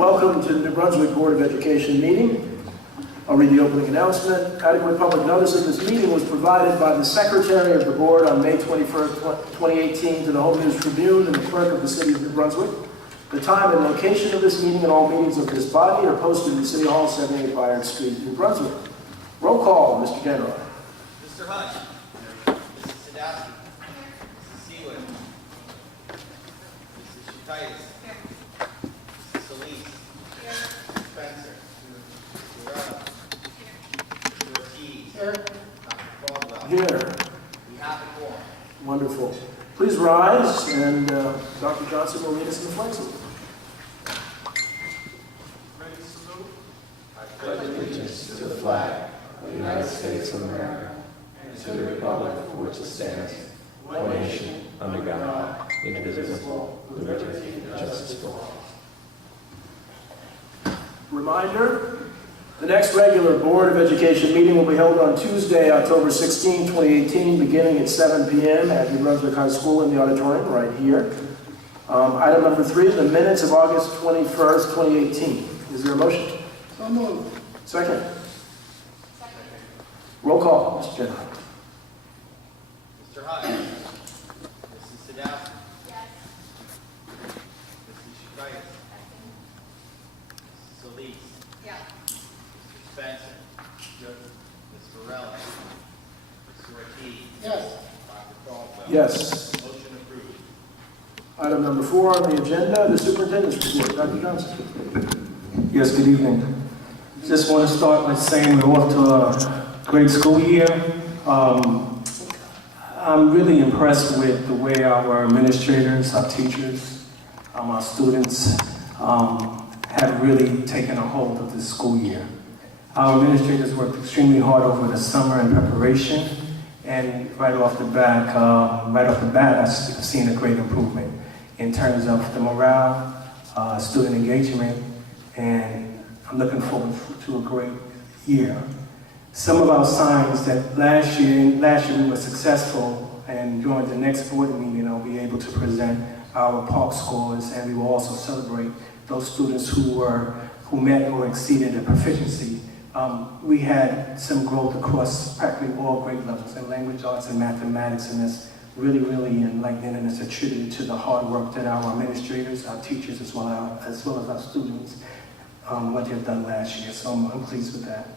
Welcome to the New Brunswick Board of Education meeting. I'll read the opening announcement. Adequate public notice of this meeting was provided by the Secretary of the Board on May 21st, 2018 to the Home News Tribune and the Clerk of the City of New Brunswick. The time and location of this meeting and all meetings of this body are posted in City Hall, 78 Byard Street, New Brunswick. Roll call, Mr. General. Mr. Hunt. Mrs. Sadowski. Mrs. Seawood. Mrs. Shutitis. Mrs. Solis. Mrs. Spencer. Mrs. Guerrero. Mr. Ortiz. Dr. Caldwell. Here. We have a quorum. Wonderful. Please rise, and Dr. Johnson will lead us in the flag salute. Ready to salute? I pledge allegiance to the flag of the United States of America and to the republic for which it stands, one nation, under God, indivisible, with liberty and justice for all. Reminder, the next regular Board of Education meeting will be held on Tuesday, October 16, 2018, beginning at 7 p.m. at New Brunswick High School in the auditorium right here. Item number 3, the minutes of August 21st, 2018. Is there a motion? So moved. Second. Roll call, Mr. General. Mr. Hunt. Mrs. Sadowski. Yes. Mrs. Shutitis. Mrs. Solis. Yes. Mr. Spencer. Ms. Varela. Mr. Ortiz. Yes. Dr. Caldwell. Yes. Motion approved. Item number 4 on the agenda, the superintendent's report. Dr. Johnson. Yes, good evening. Just want to start by saying we're off to a great school year. I'm really impressed with the way our administrators, our teachers, our students have really taken a hold of this school year. Our administrators worked extremely hard over the summer in preparation, and right off the bat, I've seen a great improvement in terms of the morale, student engagement, and I'm looking forward to a great year. Some of our signs that last year we were successful, and during the next board meeting I'll be able to present our PARC scores, and we will also celebrate those students who met or exceeded their proficiency. We had some growth across practically all grade levels in language arts and mathematics, and that's really enlightening, and it's attributed to the hard work that our administrators, our teachers, as well as our students, what they've done last year. So I'm pleased with that.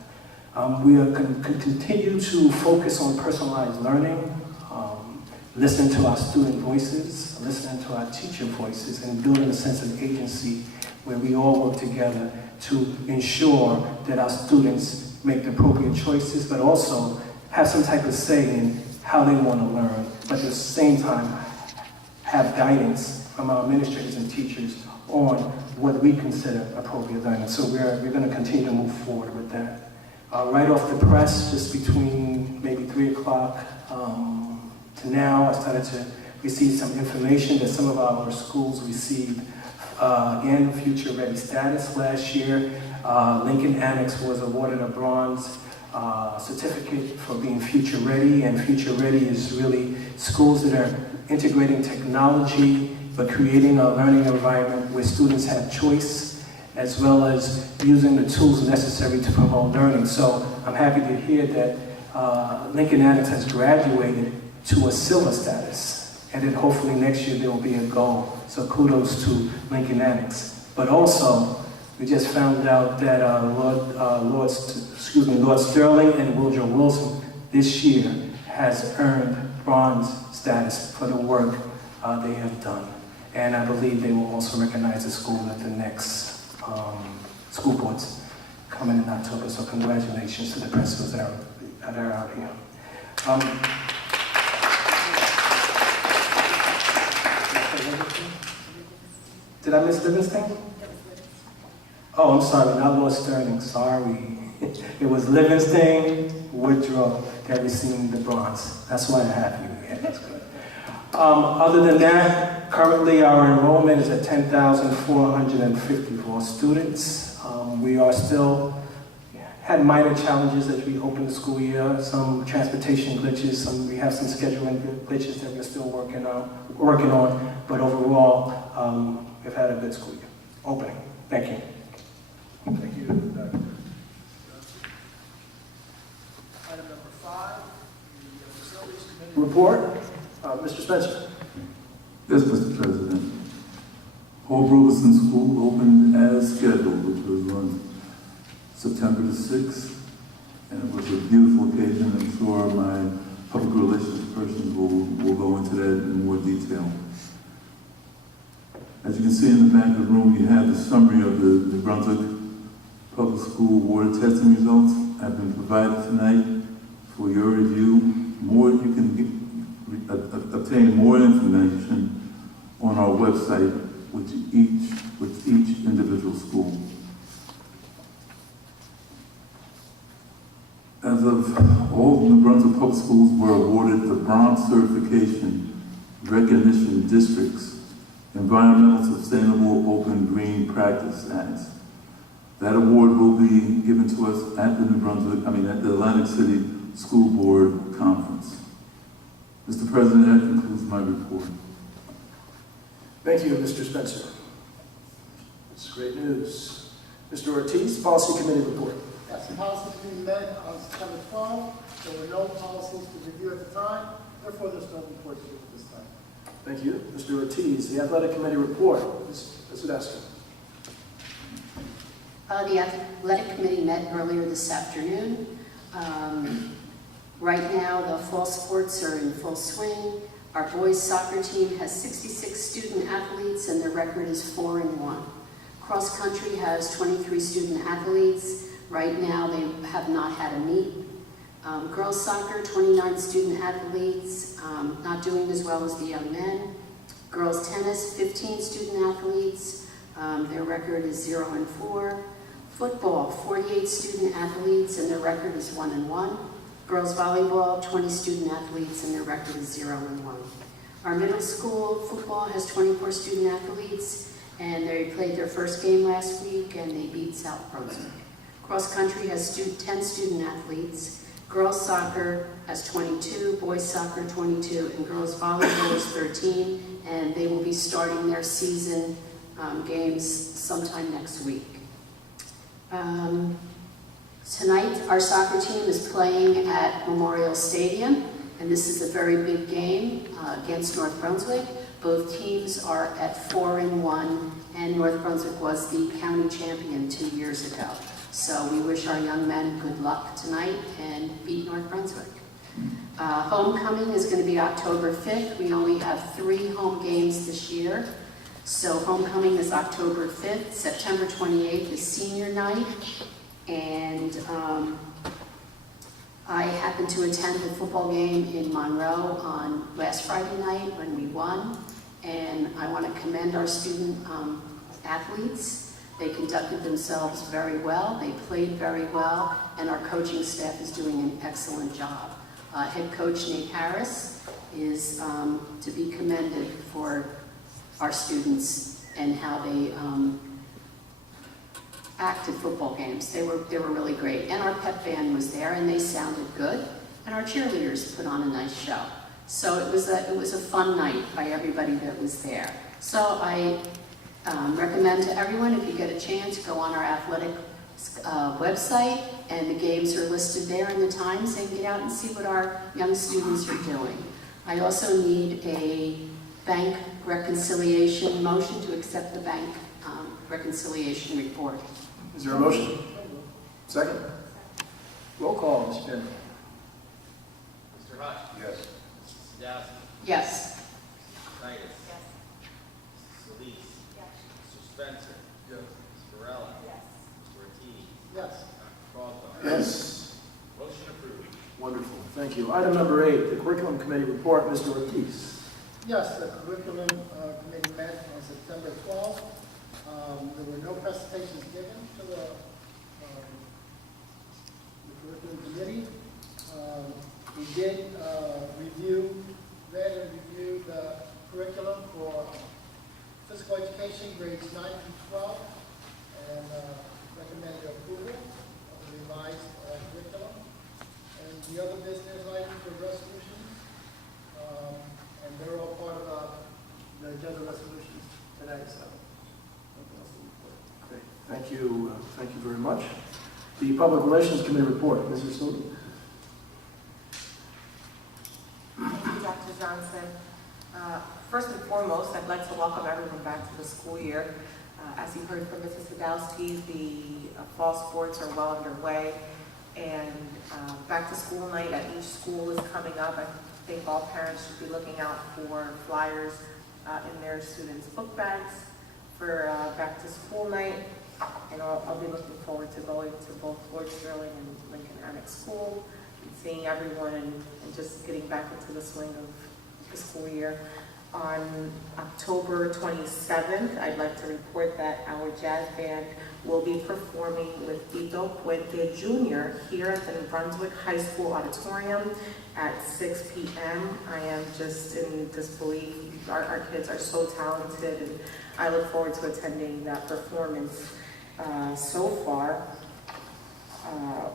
We are continue to focus on personalized learning, listening to our student voices, listening to our teacher voices, and building a sense of agency where we all work together to ensure that our students make the appropriate choices, but also have some type of say in how they want to learn, but at the same time have guidance from our administrators and teachers on what we consider appropriate learning. So we're going to continue to move forward with that. Right off the press, just between maybe 3 o'clock to now, I started to receive some information that some of our schools received, again, Future Ready status last year. Lincoln Annex was awarded a bronze certificate for being Future Ready, and Future Ready is really schools that are integrating technology, but creating a learning environment where students have choice, as well as using the tools necessary to promote learning. So I'm happy to hear that Lincoln Annex has graduated to a silver status, and then hopefully next year there will be a gold. So kudos to Lincoln Annex. But also, we just found out that Lord Sterling and Woodrow Wilson this year has earned bronze status for the work they have done. And I believe they will also recognize the school at the next school boards coming in October. So congratulations to the principals that are out here. Did I miss Livingston? Oh, I'm sorry, not Lord Sterling, sorry. It was Livingston, Woodrow that received the bronze. That's why I have you here, that's good. Other than that, currently our enrollment is at 10,454 students. We are still had minor challenges as we open the school year, some transportation glitches, we have some scheduling glitches that we're still working on, but overall, we've had a good school year, opening. Thank you. Thank you, Dr. Johnson. Item number 5, the Facilities Committee report. Mr. Spencer. Yes, Mr. President. Paul Robeson School opened as scheduled, which was on September the 6th, and it was a beautiful occasion. I'm sure my public relations person will go into that in more detail. As you can see in the back of the room, you have the summary of the Brunswick Public School water testing results have been provided tonight for your review. You can obtain more information on our website with each individual school. As of all New Brunswick public schools were awarded the Bronze Certification Recognition Districts Environmental Sustainable Open Green Practice Acts. That award will be given to us at the Atlantic City School Board Conference. Mr. President, that concludes my report. Thank you, Mr. Spencer. That's great news. Mr. Ortiz, Policy Committee report. Yes, the policy committee met on September 12th. There were no policies to review at the time. Therefore, there's no report to at this time. Thank you. Mr. Ortiz, the Athletic Committee report. Ms. Sadowski. The Athletic Committee met earlier this afternoon. Right now, the fall sports are in full swing. Our boys soccer team has 66 student athletes and their record is 4-1. Cross country has 23 student athletes. Right now, they have not had a meet. Girls soccer, 29 student athletes, not doing as well as the young men. Girls tennis, 15 student athletes. Their record is 0-4. Football, 48 student athletes and their record is 1-1. Girls volleyball, 20 student athletes and their record is 0-1. Our middle school football has 24 student athletes and they played their first game last week and they beat South Brunswick. Cross country has 10 student athletes. Girls soccer has 22, boys soccer 22, and girls volleyball is 13, and they will be starting their season games sometime next week. Tonight, our soccer team is playing at Memorial Stadium, and this is a very big game against North Brunswick. Both teams are at 4-1, and North Brunswick was the county champion 2 years ago. So we wish our young men good luck tonight and beat North Brunswick. Homecoming is going to be October 5th. We only have 3 home games this year. So homecoming is October 5th. September 28th is senior night. And I happened to attend the football game in Monroe on last Friday night when we won. And I want to commend our student athletes. They conducted themselves very well, they played very well, and our coaching staff is doing an excellent job. Head coach Nate Harris is to be commended for our students and how they acted football games. They were really great. And our pep band was there and they sounded good. And our cheerleaders put on a nice show. So it was a fun night by everybody that was there. So I recommend to everyone, if you get a chance, go on our athletic website, and the games are listed there and the times, and get out and see what our young students are doing. I also need a bank reconciliation motion to accept the bank reconciliation report. Is there a motion? Second? Roll call, Ms. Pin. Mr. Hutch. Yes. Mrs. Sadowski. Yes. Mrs. Titus. Mrs. Solis. Mr. Spencer. Yes. Ms. Varela. Mr. Ortiz. Yes. Dr. Caldwell. Yes. Motion approved. Wonderful, thank you. Item number 8, the Curriculum Committee report. Mr. Ortiz. Yes, the curriculum committee met on September 12th. There were no presentations given to the curriculum committee. We did read and review the curriculum for physical education, grades 9 through 12, and recommended approval of the revised curriculum. And the other business items were resolutions, and they're all part of the agenda resolutions today, so nothing else to report. Great. Thank you very much. The Public Relations Committee report, Mrs. Snowden. Thank you, Dr. Johnson. First and foremost, I'd like to welcome everyone back to the school year. As you heard from Mrs. Sadowski, the fall sports are well underway, and back to school night at each school is coming up. I think all parents should be looking out for flyers in their students' book bags for back to school night. And I'll be looking forward to going to both Lord Sterling and Lincoln Annex School and seeing everyone and just getting back into the swing of the school year. On October 27th, I'd like to report that our jazz band will be performing with Tito Puente Jr. here at the New Brunswick High School Auditorium at 6 p.m. I am just in disbelief. Our kids are so talented, and I look forward to attending that performance. So far,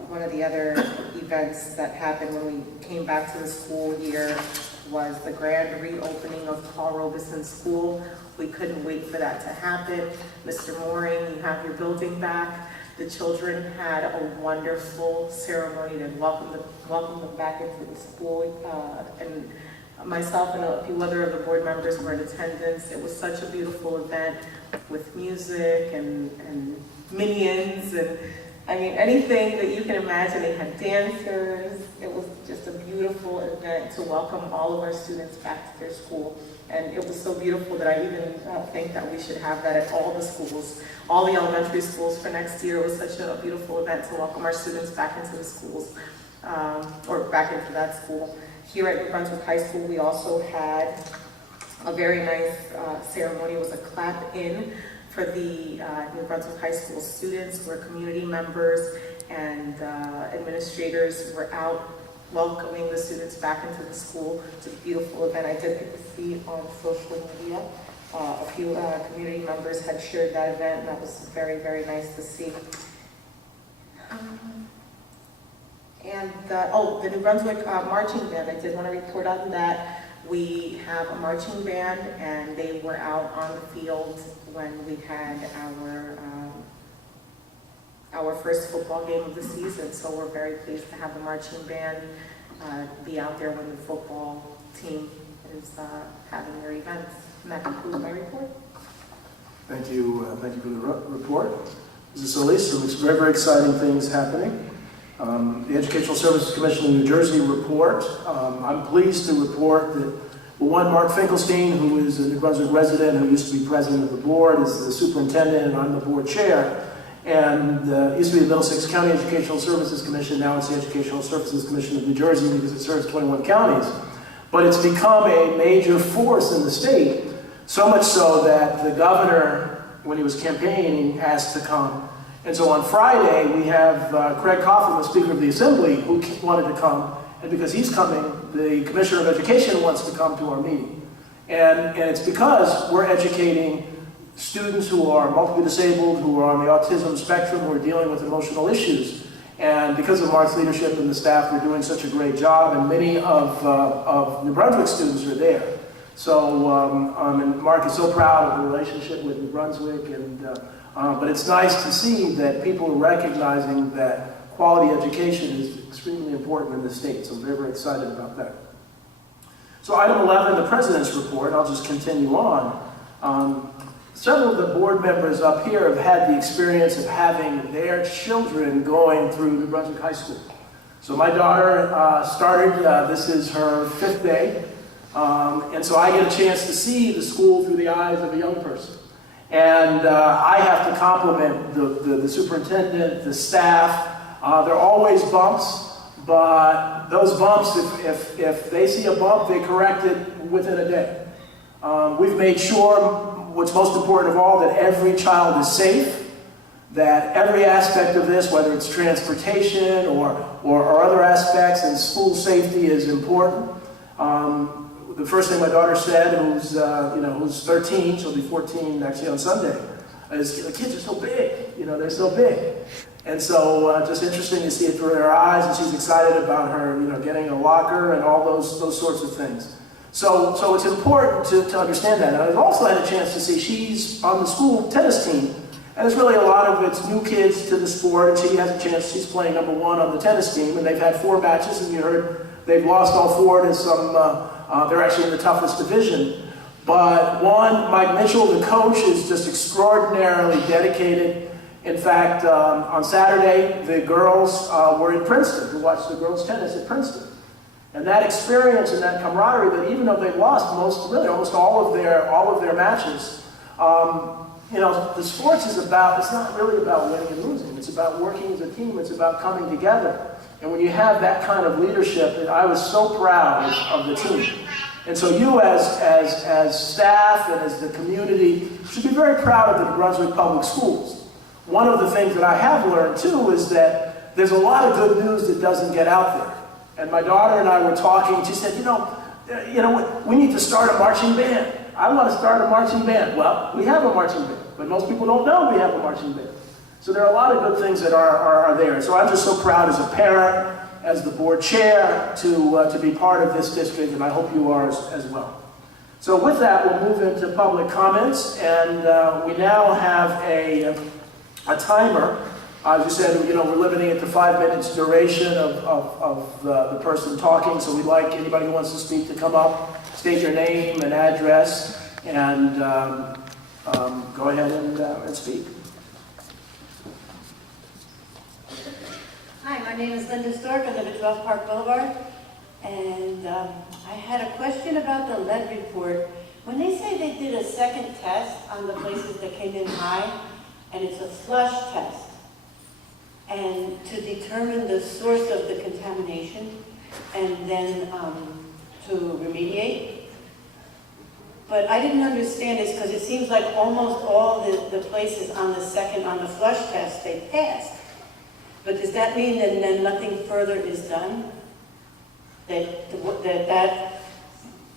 one of the other events that happened when we came back to the school year was the grand reopening of Paul Robeson School. We couldn't wait for that to happen. Mr. Mooring, you have your building back. The children had a wonderful ceremony to welcome them back into the school. And myself and a few other of the board members were in attendance. It was such a beautiful event with music and minions and I mean, anything that you can imagine. They had dancers. It was just a beautiful event to welcome all of our students back to their school. And it was so beautiful that I even think that we should have that at all the schools, all the elementary schools for next year. It was such a beautiful event to welcome our students back into the schools, or back into that school. Here at New Brunswick High School, we also had a very nice ceremony. It was a clap-in for the New Brunswick High School students, where community members and administrators were out welcoming the students back into the school. It's a beautiful event. I did get to see it on social media. A few community members had shared that event, and that was very, very nice to see. The New Brunswick Marching Band, I did want to report on that. We have a marching band, and they were out on the field when we had our first football game of the season. So we're very pleased to have the marching band be out there when the football team is having their events. And that concludes my report. Thank you for the report. Mrs. Solis, some very, very exciting things happening. The Educational Services Commission of New Jersey report. I'm pleased to report that Mark Finkelstein, who is a New Brunswick resident, who used to be president of the board, is the superintendent, and I'm the board chair. And used to be the Middlesex County Educational Services Commission. Now it's the Educational Services Commission of New Jersey because it serves 21 counties. But it's become a major force in the state, so much so that the governor, when he was campaigning, asked to come. And so on Friday, we have Craig Coughlin, the Speaker of the Assembly, who wanted to come. And because he's coming, the Commissioner of Education wants to come to our meeting. And it's because we're educating students who are multiply disabled, who are on the autism spectrum, who are dealing with emotional issues. And because of Mark's leadership and the staff, they're doing such a great job, and many of New Brunswick students are there. So and Mark is so proud of the relationship with New Brunswick, but it's nice to see that people are recognizing that quality education is extremely important in the state. So I'm very, very excited about that. So item 11, the President's report. I'll just continue on. Several of the board members up here have had the experience of having their children going through New Brunswick High School. So my daughter started, this is her 5th day, and so I get a chance to see the school through the eyes of a young person. And I have to compliment the superintendent, the staff. There are always bumps, but those bumps, if they see a bump, they correct it within a day. We've made sure, what's most important of all, that every child is safe, that every aspect of this, whether it's transportation or other aspects, and school safety is important. The first thing my daughter said, who's 13, she'll be 14 actually on Sunday, is the kids are so big, they're so big. And so just interesting to see it through her eyes, and she's excited about her, getting a locker and all those sorts of things. So it's important to understand that. And I've also had a chance to see she's on the school tennis team, And it's really a lot of it's new kids to the sport, and she has a chance, she's playing number 1 on the tennis team, and they've had 4 matches, and you heard they've lost all 4 to some, they're actually in the toughest division. But Mike Mitchell, the coach, is just extraordinarily dedicated. In fact, on Saturday, the girls were in Princeton to watch the girls' tennis at Princeton. And that experience and that camaraderie, that even though they've lost almost all of their matches, the sports is about, it's not really about winning and losing. It's about working as a team. It's about coming together. And when you have that kind of leadership, I was so proud of the team. And so you as staff and as the community should be very proud of the New Brunswick Public Schools. One of the things that I have learned too is that there's a lot of good news that doesn't get out there. And my daughter and I were talking, she said, we need to start a marching band. I want to start a marching band. Well, we have a marching band, but most people don't know we have a marching band. So there are a lot of good things that are there. So I'm just so proud as a parent, as the board chair, to be part of this district, and I hope you are as well. So with that, we'll move into public comments, and we now have a timer. As you said, we're limiting it to 5 minutes duration of the person talking, so we'd like anybody who wants to speak to come up, state your name and address, and go ahead and speak. Hi, my name is Linda Stork. I live at 12 Park Boulevard. And I had a question about the lead report. When they say they did a second test on the places that came in high, and it's a flush test, and to determine the source of the contamination, and then to remediate. But I didn't understand this because it seems like almost all the places on the flush test, they passed. But does that mean that then nothing further is done? That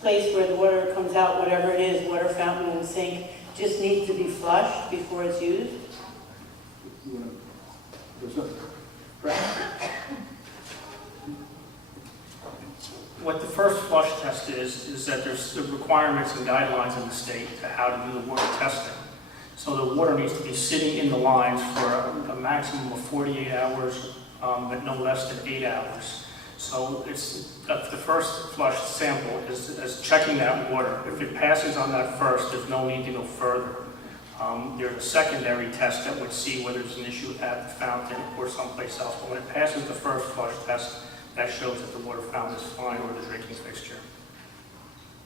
place where the water comes out, whatever it is, water fountain and sink, just needs to be flushed before it's used? What the first flush test is that there's the requirements and guidelines in the state to how to do the water testing. So the water needs to be sitting in the lines for a maximum of 48 hours, but no less than 8 hours. So it's the first flush sample is checking that water. If it passes on that first, there's no need to go further. There's a secondary test that would see whether there's an issue at the fountain or someplace else. But when it passes the first flush test, that shows that the water fountain is fine or the drinking fixture.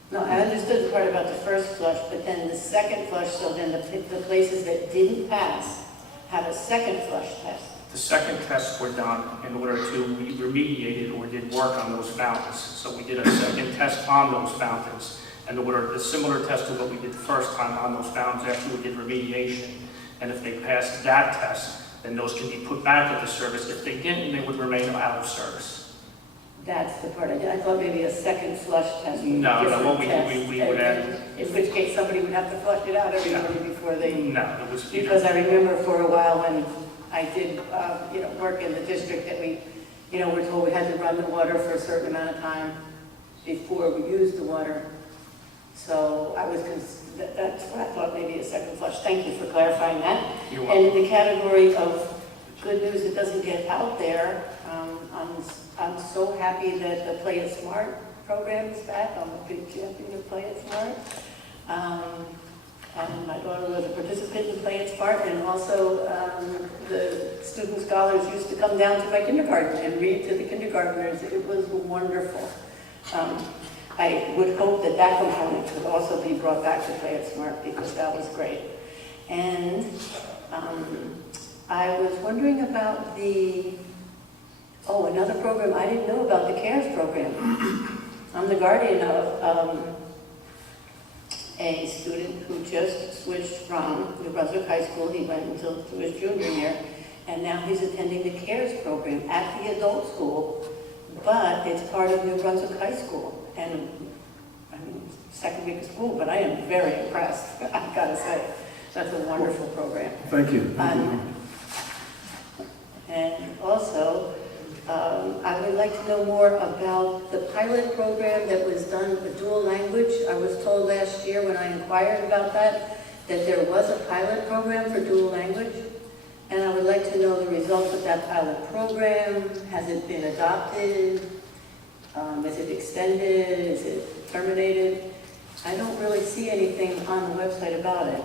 No, I understood the part about the first flush, but then the second flush, so then the places that didn't pass have a second flush test. The second tests were done in order to, we remediated or did work on those fountains. So we did a second test on those fountains. And the similar test to what we did the first time on those fountains after we did remediation. And if they passed that test, then those can be put back into service. If they didn't, they would remain out of service. That's the part I did. I thought maybe a second flush test. No, different we test. would add. In which case somebody would have to flush it out everybody before they. No, it was. Because I remember for a while when I did, work in the district that we, we're told we had to run the water for a certain amount of time before we used the water. So that's what I thought, maybe a second flush. Thank you for clarifying that. You're welcome. And in the category of good news that doesn't get out there, I'm so happy that the Play It Smart program is back. I'm a big champion of Play It Smart. And my daughter was a participant in Play It Smart, and also the student scholars used to come down to my kindergarten and read to the kindergartners. It was wonderful. I would hope that that component could also be brought back to Play It Smart because that was great. And I was wondering about another program I didn't know about, the CARES program. I'm the guardian of a student who just switched from New Brunswick High School. He went until to his junior year, and now he's attending the CARES program at the adult school, but it's part of New Brunswick High School. And I mean, second week of school, but I am very impressed, I've got to say. That's a wonderful program. Thank you. And also, I would like to know more about the pilot program that was done with dual language. I was told last year when I inquired about that that there was a pilot program for dual language, and I would like to know the results of that pilot program. Has it been adopted? Is it extended? Is it terminated? I don't really see anything on the website about it.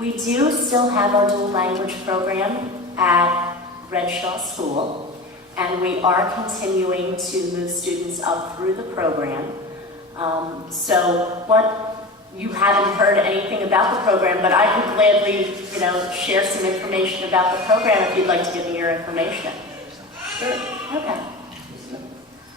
We do still have our dual language program at Redshaw School, and we are continuing to move students up through the program. So what, you haven't heard anything about the program, but I could gladly, share some information about the program if you'd like to give me your information. Sure. Okay.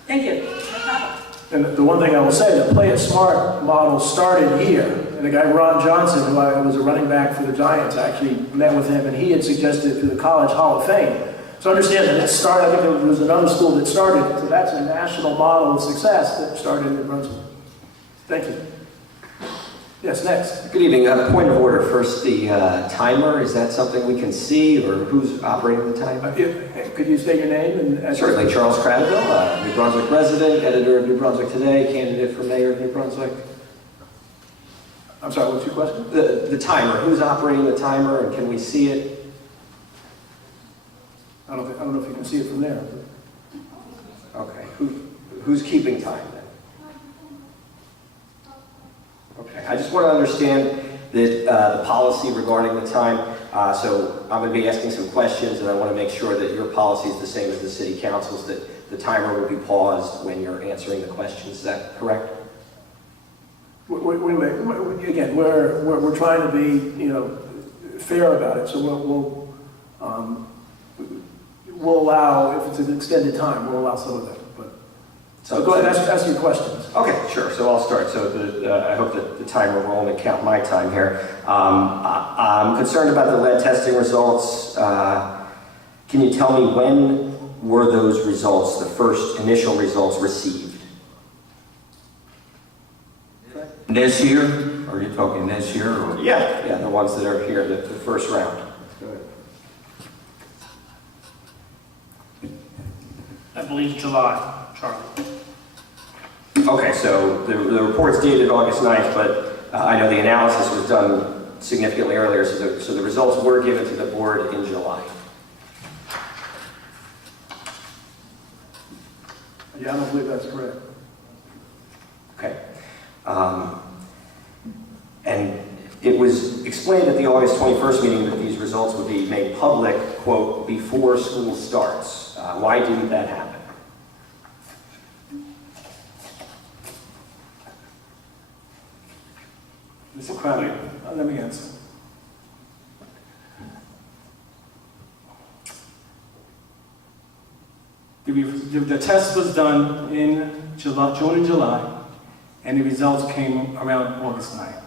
Thank you. No problem. And the one thing I will say, the Play It Smart model started here. And the guy Ron Johnson, who was a running back for the Giants, actually met with him, and he had suggested it to the College Hall of Fame. So understand that it started, I think there was another school that started it. So that's a national model of success that started in Brunswick. Thank you. Yes, next. Good evening. Point of order. First, the timer. Is that something we can see, or who's operating the timer? Could you state your name? And Certainly. Charles Cradaville, New Brunswick resident, editor of New Brunswick Today, candidate for mayor of New Brunswick. I'm sorry, what's your question? The timer. Who's operating the timer, and can we see it? I don't know if you can see it from there. Okay. Who's keeping time then? Okay. I just want to understand the policy regarding the time. So I'm going to be asking some questions, and I want to make sure that your policy is the same as the city council's, that the timer will be paused when you're answering the questions. Is that correct? Wait a minute. Again, we're trying to be, fair about it. So we'll allow, if it's an extended time, we'll allow some of that. But so go ahead, ask your questions. Okay, sure. So I'll start. So I hope that the timer will only count my time here. I'm concerned about the lead testing results. Can you tell me when were those results, the first initial results, received? This year? Are you talking this year? Or? Yeah, the ones that are here, the first round. Go ahead. I believe July, Charlie. Okay, so the report's dated August 9th, but I know the analysis was done significantly earlier, so the results were given to the board in July. Yeah, I don't believe that's correct. Okay. And it was explained at the August 21st meeting that these results would be made public, quote, before school starts. Why didn't that happen? Mr. Crowley, let me answer. The test was done in June and July, and the results came around August 9th.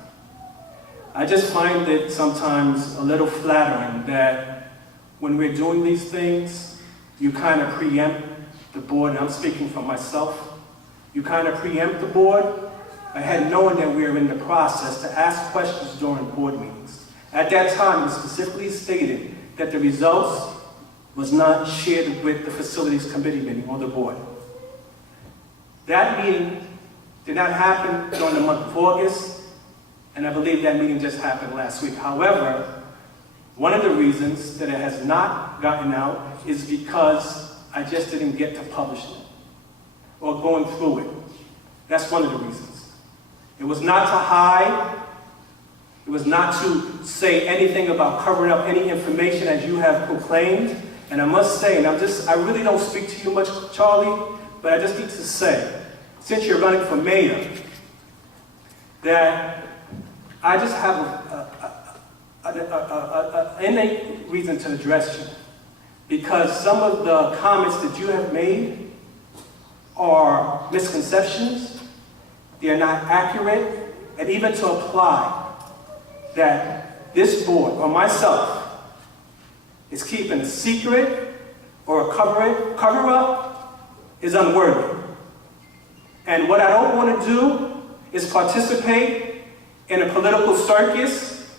I just find it sometimes a little flattering that when we're doing these things, you kind of preempt the board, and I'm speaking for myself, you kind of preempt the board ahead knowing that we are in the process to ask questions during board meetings. At that time, it was specifically stated that the results was not shared with the facilities committee meeting or the board. That meeting did not happen during the month of August, and I believe that meeting just happened last week. However, one of the reasons that it has not gotten out is because I just didn't get to publish it or going through it. That's one of the reasons. It was not to hide. It was not to say anything about covering up any information as you have proclaimed. And I must say, and I really don't speak to you much, Charlie, but I just need to say, since you're running for mayor, that I just have an innate reason to address you. Because some of the comments that you have made are misconceptions, they are not accurate, and even to apply that this board, or myself, is keeping a secret or a cover-up is unworthy. And what I don't want to do is participate in a political circus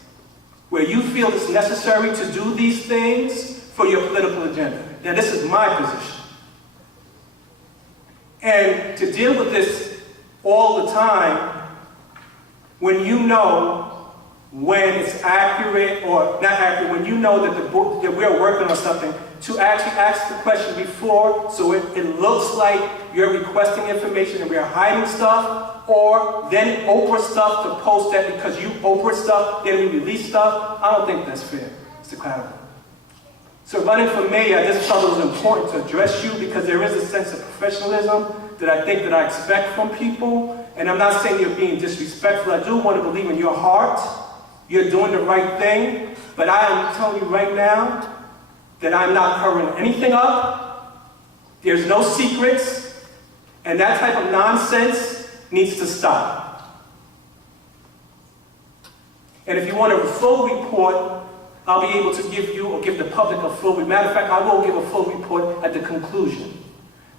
where you feel it's necessary to do these things for your political agenda. Now, this is my position. And to deal with this all the time, when you know when it's accurate or not accurate, when you know that that we're working on something, to actually ask the question before, so it looks like you're requesting information and we're hiding stuff, or then Oprah stuff to post that because you Oprah stuff, then we release stuff. I don't think that's fair, Mr. Cladwell. So running for mayor, I just felt it was important to address you because there is a sense of professionalism that I think that I expect from people. And I'm not saying you're being disrespectful. I do want to believe in your heart. You're doing the right thing. But I am telling you right now that I'm not covering anything up. There's no secrets. And that type of nonsense needs to stop. And if you want a full report, I'll be able to give you or give the public a full report. Matter of fact, I will give a full report at the conclusion.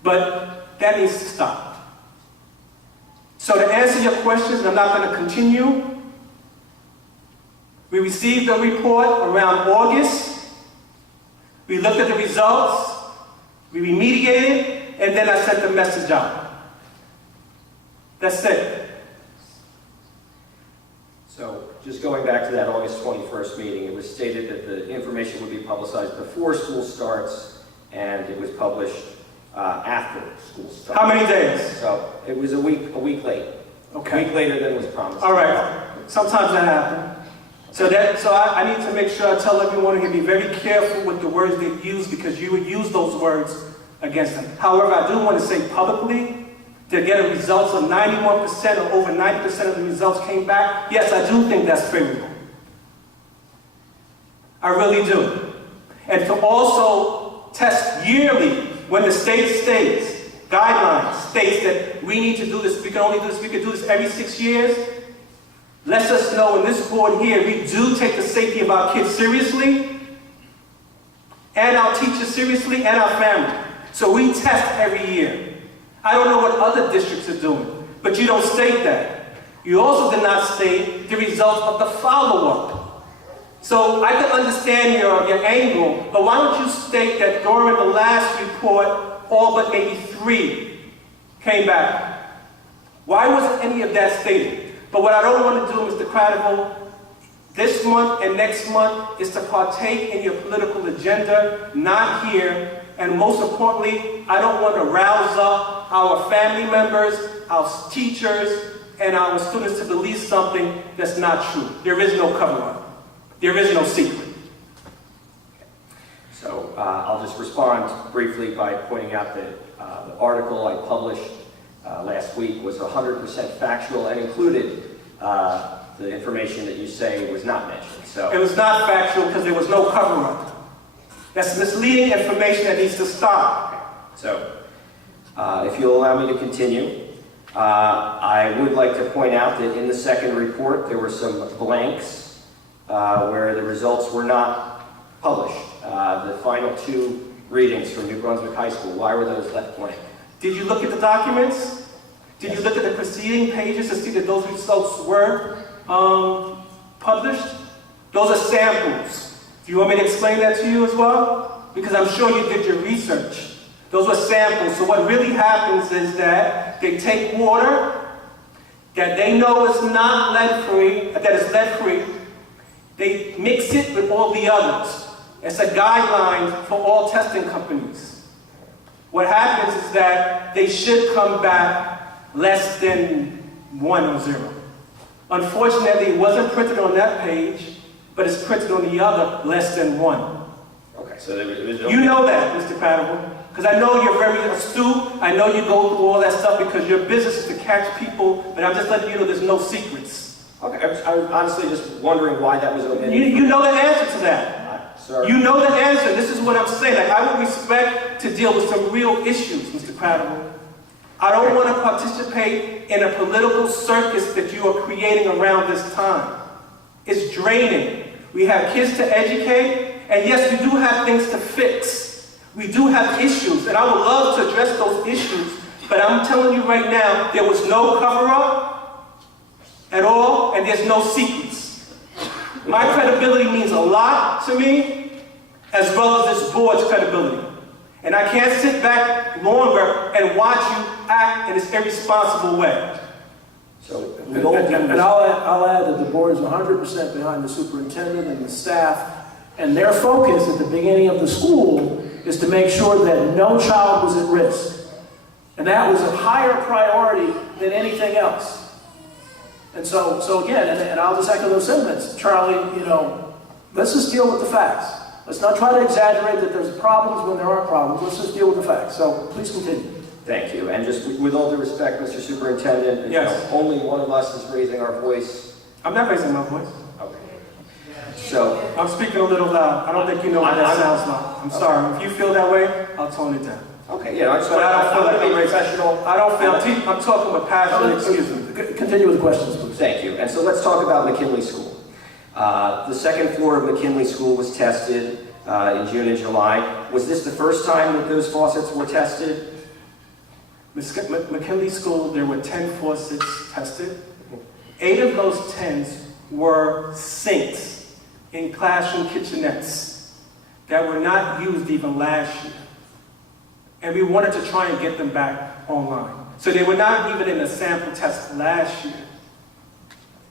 But that needs to stop. So to answer your questions, and I'm not going to continue, we received a report around August. We looked at the results. We remediated, and then I sent the message out. That's it. So, just going back to that August 21st meeting, it was stated that the information would be publicized before school starts, and it was published after school starts. How many days? So, it was a week late. Okay. A week later than was promised. All right. Sometimes that happens. So I need to make sure I tell everyone here, be very careful with the words they use because you would use those words against them. However, I do want to say publicly, to get a results of 91% or over 90% of the results came back, yes, I do think that's favorable. I really do. And to also test yearly when the state states, guidelines states that we need to do this, we can only do this, we can do this every 6 years, lets us know in this board here, we do take the safety of our kids seriously, and our teachers seriously, and our family. So we test every year. I don't know what other districts are doing, but you don't state that. You also did not state the results of the follow-up. So I can understand your angle, but why don't you state that during the last report, all but maybe 3 came back? Why wasn't any of that stated? But what I don't want to do, Mr. Cradiville, this month and next month is to partake in your political agenda, not here. And most importantly, I don't want to rouse up our family members, our teachers, and our students to believe something that's not true. There is no cover-up. There is no secret. So I'll just respond briefly by pointing out that the article I published last week was 100% factual and included the information that you say was not mentioned. So it was not factual because there was no cover-up. That's misleading information that needs to stop. So, if you'll allow me to continue, I would like to point out that in the second report there were some blanks where the results were not published. The final 2 readings from New Brunswick High School, why were those left blank? Did you look at the documents? Did you look at the preceding pages to see that those results were published? Those are samples. Do you want me to explain that to you as well? Because I'm sure you did your research. Those were samples. So what really happens is that they take water that they know is not lead-free, that is lead-free. They mix it with all the others. It's a guideline for all testing companies. What happens is that they should come back less than 1 or 0. Unfortunately, it wasn't printed on that page, but it's printed on the other, less than 1. Okay, so there was no... You know that, Mr. Cradiville, because I know you're very astute. I know you go through all that stuff because your business is to catch people, but I'm just letting you know there's no secrets. Okay, I was honestly just wondering why that was omitted. You know the answer to that. Sir. You know the answer. This is what I'm saying. Like, I would respect to deal with some real issues, Mr. Cradiville. I don't want to participate in a political circus that you are creating around this time. It's draining. We have kids to educate, and yes, we do have things to fix. We do have issues, and I would love to address those issues, but I'm telling you right now, there was no cover-up at all, and there's no secrets. My credibility means a lot to me, as well as this board's credibility. And I can't sit back longer and watch you act in this irresponsible way. So, And with all due I'll add that the board is 100% behind the superintendent and the staff, and their focus at the beginning of the school is to make sure that no child was at risk. And that was a higher priority than anything else. And so again, and I'll just echo those sentiments, Charlie, you know, let's just deal with the facts. Let's not try to exaggerate that there's problems when there aren't problems. Let's just deal with the facts. So please continue. Thank you. And just with all due respect, Mr. Superintendent, you Yes. know, only one of us is raising our voice. I'm not raising my voice. Okay. So, I'm speaking a little loud. I don't think you know what that sounds like. I'm sorry. If you feel that way, I'll tone it down. okay, yeah, I just But I don't feel want to like be I'm professional. I don't feel, I'm talking with passion, excuse me. Continue with questions, please. Thank you. And so let's talk about McKinley School. The second floor of McKinley School was tested in June and July. Was this the first time that those faucets were tested? McKinley School, there were 10 faucets tested. 8 of those 10s were sinks in classroom kitchenettes that were not used even last year. And we wanted to try and get them back online. So they were not even in a sample test last year.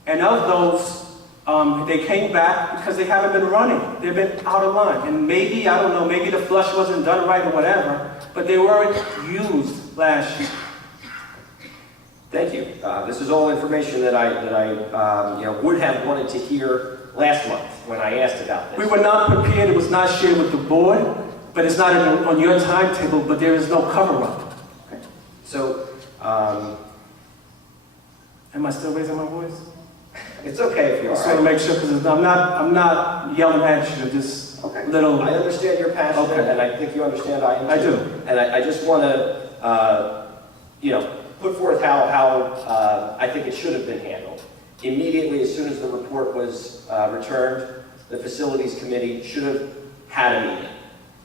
And of those, they came back because they haven't been running. They've been out of line. And maybe, I don't know, maybe the flush wasn't done right or whatever, but they weren't used last year. Thank you. This is all information that I you know, would have wanted to hear last month when I asked about this. We were not prepared. It was not shared with the board, but it's not on your timetable, but there is no cover-up. Okay. So, Am I still raising my voice? it's okay if you I just are. want to make sure, because I'm not yelling at you, just Okay. little. I understand your passion, Okay. and I think you understand I am too. I do. And I just want to, you know, put forth how I think it should have been handled. Immediately, as soon as the report was returned, the Facilities Committee should have had a meeting.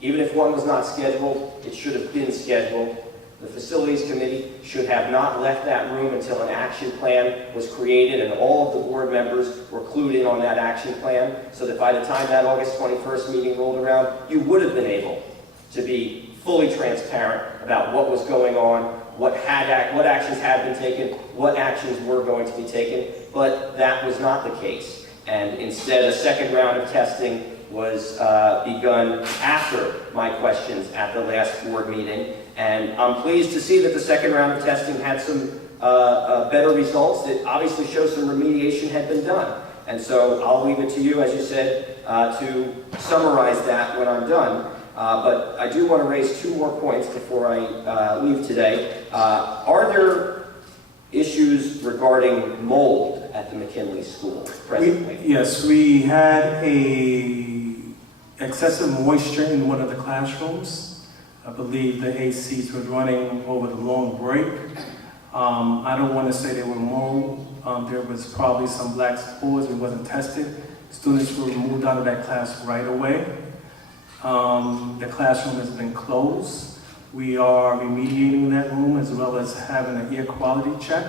Even if one was not scheduled, it should have been scheduled. The Facilities Committee should have not left that room until an action plan was created and all of the board members were clued in on that action plan, so that by the time that August 21st meeting rolled around, you would have been able to be fully transparent about what was going on, what actions had been taken, what actions were going to be taken, but that was not the case. And instead, a second round of testing was begun after my questions at the last board meeting. And I'm pleased to see that the second round of testing had some better results that obviously show some remediation had been done. And so I'll leave it to you, as you said, to summarize that when I'm done. But I do want to raise 2 more points before I leave today. Are there issues regarding mold at the McKinley School presently? Yes, we had excessive moisture in one of the classrooms. I believe the ACs were running over the long break. I don't want to say they were mold. There was probably some black spores. It wasn't tested. Students were moved out of that class right away. The classroom has been closed. We are remediating that room as well as having an air quality check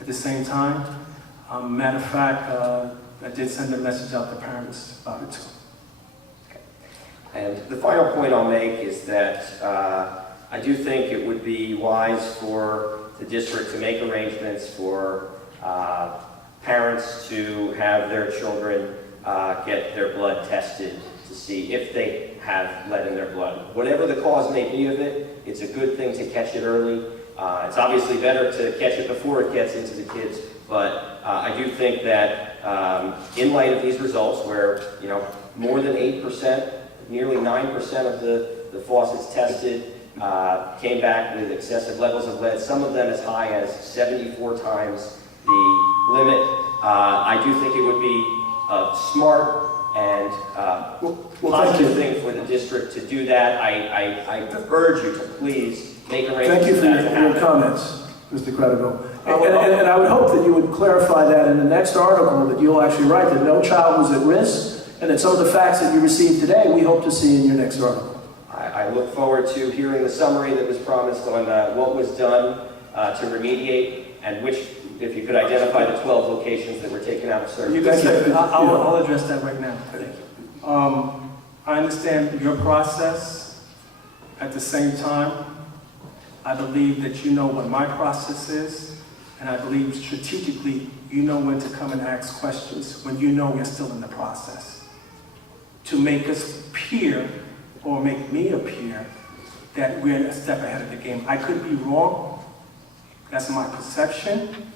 at the same time. Matter of fact, I did send a message out to parents about it too. And the final point I'll make is that I do think it would be wise for the district to make arrangements for parents to have their children get their blood tested to see if they have lead in their blood. Whatever the cause may be of it, it's a good thing to catch it early. It's obviously better to catch it before it gets into the kids, but I do think that in light of these results where, you know, more than 8%, nearly 9% of the faucets tested came back with excessive levels of lead, some of them as high as 74 times the limit. I do think it would be a smart and positive thing for the district to do that. I urge you to please make arrangements. Thank you for that to your happen. comments, Mr. Credible. And I would hope that you would clarify that in the next article, that you'll actually write that no child was at risk, and that some of the facts that you received today, we hope to see in your next article. I look forward to hearing the summary that was promised on what was done to remediate, and which, if you could identify the 12 locations that were taken out of service. You can say, I'll address that right now. I understand your process. At the same time, I believe that you know what my process is, and I believe strategically you know when to come and ask questions when you know we're still in the process. To make us appear, or make me appear, that we're a step ahead of the game. I could be wrong, that's my perception,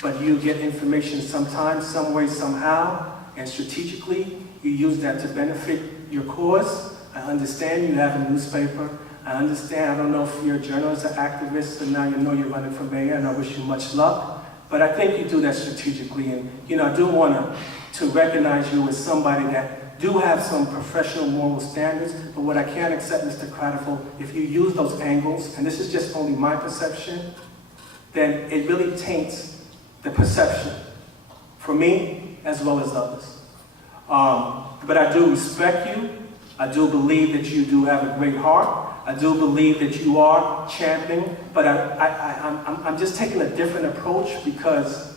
but you get information sometimes, some way, somehow, and strategically you use that to benefit your cause. I understand you have a newspaper. I understand, I don't know if you're a journalist or activist, and now you know you're running for mayor, and I wish you much luck. But I think you do that strategically, and I do want to recognize you as somebody that do have some professional moral standards, but what I can't accept, Mr. Cradiful, if you use those angles, and this is just only my perception, then it really taints the perception for me as well as others. But I do respect you. I do believe that you do have a great heart. I do believe that you are championing, but I'm just taking a different approach because,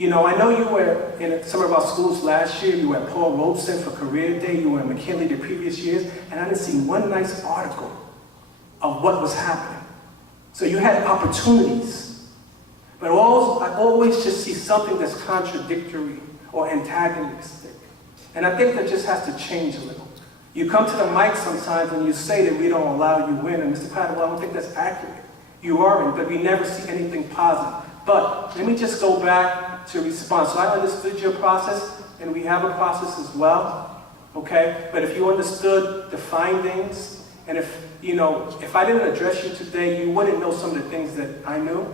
I know you were in some of our schools last year. You were at Paul Robeson for Career Day. You were in McKinley the previous years, and I didn't see one nice article of what was happening. So you had opportunities, but I always just see something that's contradictory or antagonistic, and I think that just has to change a little. You come to the mic sometimes and you say that we don't allow you in, and Mr. Patel, I don't think that's accurate. You aren't, but we never see anything positive. But let me just go back to response. So I understood your process, and we have a process as well, okay? But if you understood the findings, and if I didn't address you today, you wouldn't know some of the things that I knew.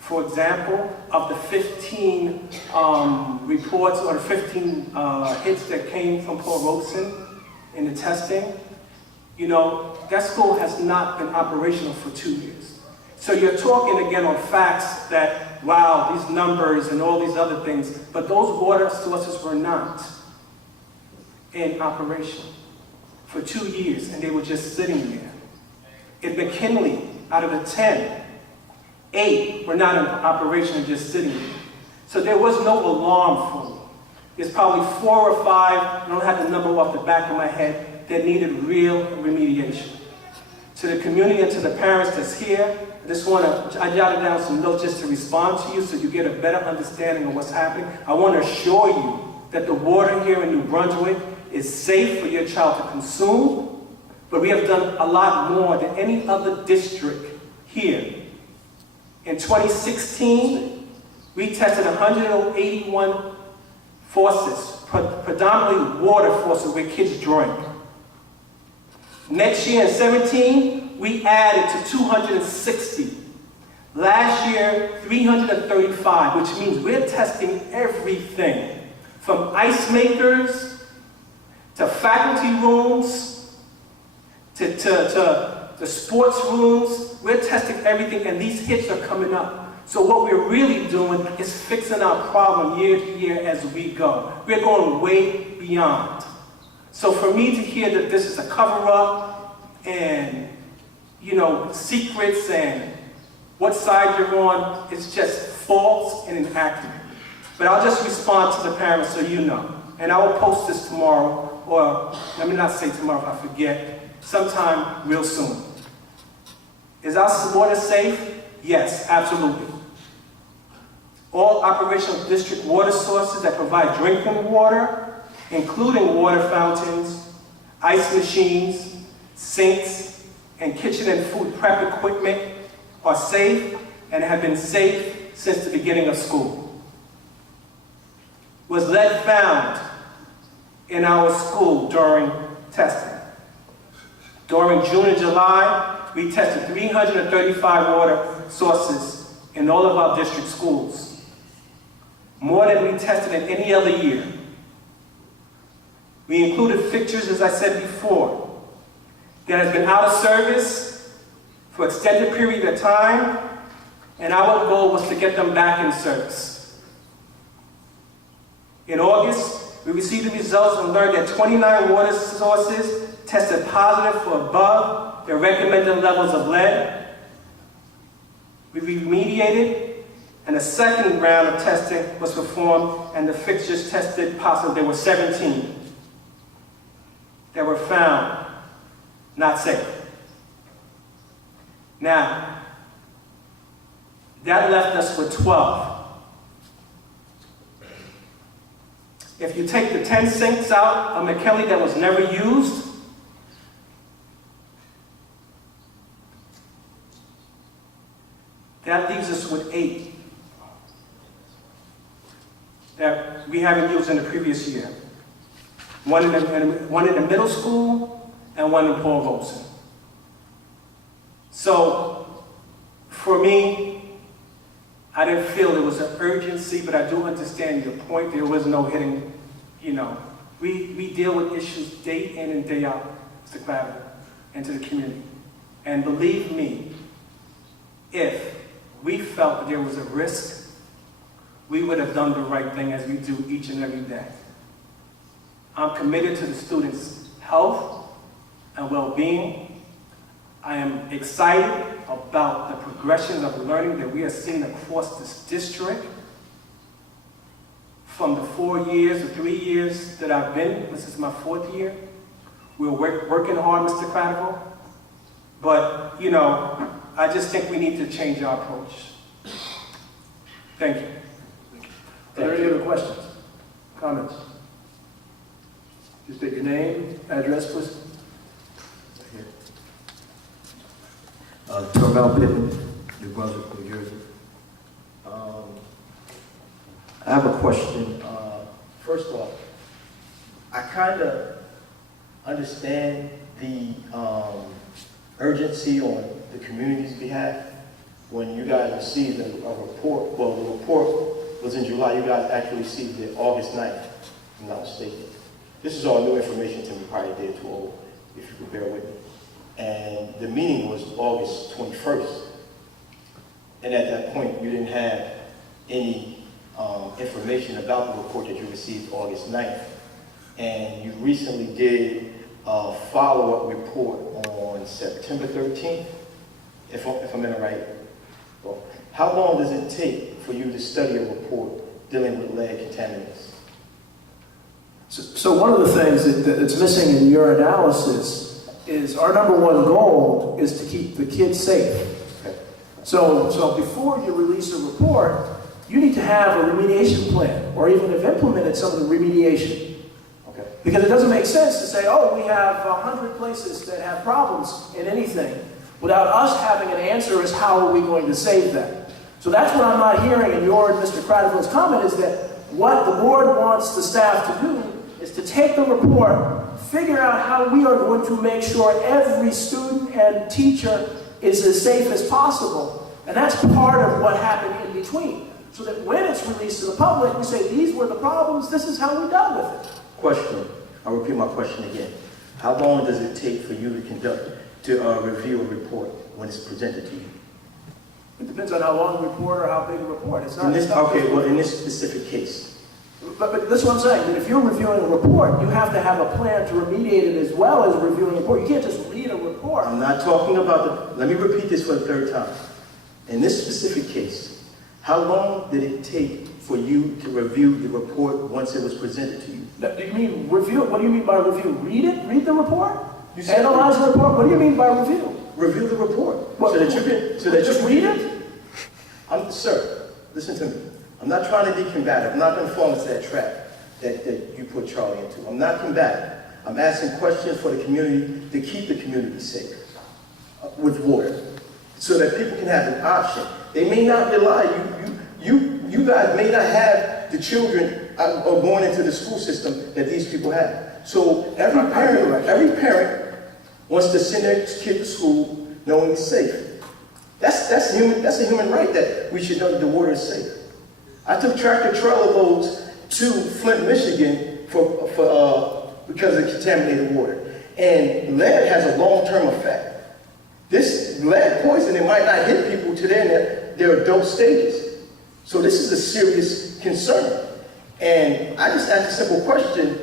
For example, of the 15 reports or the 15 hits that came from Paul Robeson, in the testing, that school has not been operational for 2 years. So you're talking again on facts that, wow, these numbers and all these other things, but those water sources were not in operation for 2 years, and they were just sitting there. In McKinley, out of the 10, 8 were not in operation and just sitting there. So there was no alarm for me. There's probably 4 or 5, I don't have the number off the back of my head, that needed real remediation. To the community and to the parents that's here, I jotted down some notes just to respond to you so you get a better understanding of what's happening. I want to assure you that the water here in New Brunswick is safe for your child to consume, but we have done a lot more than any other district here. In 2016, we tested 181 faucets, predominantly water faucets where kids drink. Next year in 17, we added to 260. Last year, 335, which means we're testing everything from ice makers to faculty rooms to the sports rooms. We're testing everything, and these hits are coming up. So what we're really doing is fixing our problem year to year as we go. We're going way beyond. So for me to hear that this is a cover-up and, secrets and what side you're on, it's just false and inaccurate. But I'll just respond to the parents so you know. And I will post this tomorrow, or let me not say tomorrow if I forget, sometime real soon. Is our water safe? Yes, absolutely. All operational district water sources that provide drinking water, including water fountains, ice machines, sinks, and kitchen and food prep equipment are safe and have been safe since the beginning of school. Was lead found in our school during testing? During June and July, we tested 335 water sources in all of our district schools, more than we tested in any other year. We included fixtures, as I said before, that has been out of service for extended period of time, and our goal was to get them back in service. In August, we received the results and learned that 29 water sources tested positive for above their recommended levels of lead. We remediated, and a second round of testing was performed, and the fixtures tested positive. There were 17 that were found not safe. Now, That left us with 12. If you take the 10 sinks out of McKelly that was never used, that leaves us with 8 that we haven't used in the previous year. One in the middle school and one in Paul Robeson. So, for me, I didn't feel there was an urgency, but I do understand your point. There was no hitting, we deal with issues day in and day out, Mr. Claver, and to the community. And believe me, if we felt that there was a risk, we would have done the right thing as we do each and every day. I'm committed to the students' health and well-being. I am excited about the progression of learning that we are seeing across this district. From the 4 years or 3 years that I've been, this is my 4th year, we're working hard, Mr. Claver. But, I just think we need to change our approach. Thank you. Are there any other questions, comments? Just state your name, address, please. Terrell Pittman, New Brunswick, New Jersey. I have a question. First off, I kind of understand the urgency on the community's behalf. When you guys received a report, well, the report was in July, you guys actually received it August 9th, if I'm not mistaken. This is all new information to me, probably a day or two old, if you could bear with me. And the meeting was August 21st. And at that point, you didn't have any information about the report that you received August 9th. And you recently did a follow-up report on September 13th, if I'm in the right. Well, how long does it take for you to study a report dealing with lead contaminants? So one of the things that's missing in your analysis is our number one goal is to keep the kids safe. Okay. So before you release a report, you need to have a remediation plan, or even have implemented some of the remediation. Okay. Because it doesn't make sense to say, oh, we have 100 places that have problems in anything, without us having an answer as how are we going to save them. So that's what I'm not hearing in your and Mr. Craddock's comment, is that what the board wants the staff to do is to take the report, figure out how we are going to make sure every student and teacher is as safe as possible. And that's part of what happened in between. So that when it's released to the public, we say, these were the problems, this is how we dealt with it. Question. I'll repeat my question again. How long does it take for you to review a report when it's presented to you? It depends on how long a report or how big a report. It's not. In this specific case. But that's what I'm saying, that if you're reviewing a report, you have to have a plan to remediate it as well as reviewing a report. You can't just read a report. I'm not talking about let me repeat this for the 3rd time. In this specific case, how long did it take for you to review the report once it was presented to you? Now, do you mean review? What do you mean by review? Read it? Read the report? Analyze the report? What do you mean by review? Review the report. What, just read it? Sir, listen to me. I'm not trying to be combative. I'm not going to fall into that trap that you put Charlie into. I'm not combative. I'm asking questions for the community to keep the community safe with water, so that people can have an option. They may not rely. You guys may not have the children going into the school system that these people have. So every parent wants to send their kid to school knowing it's safe. That's a human right, that we should know that the water is safe. I took tractor trailer loads to Flint, Michigan because of contaminated water. And lead has a long-term effect. This lead poisoning might not hit people to their adult stages. So this is a serious concern. And I just asked a simple question.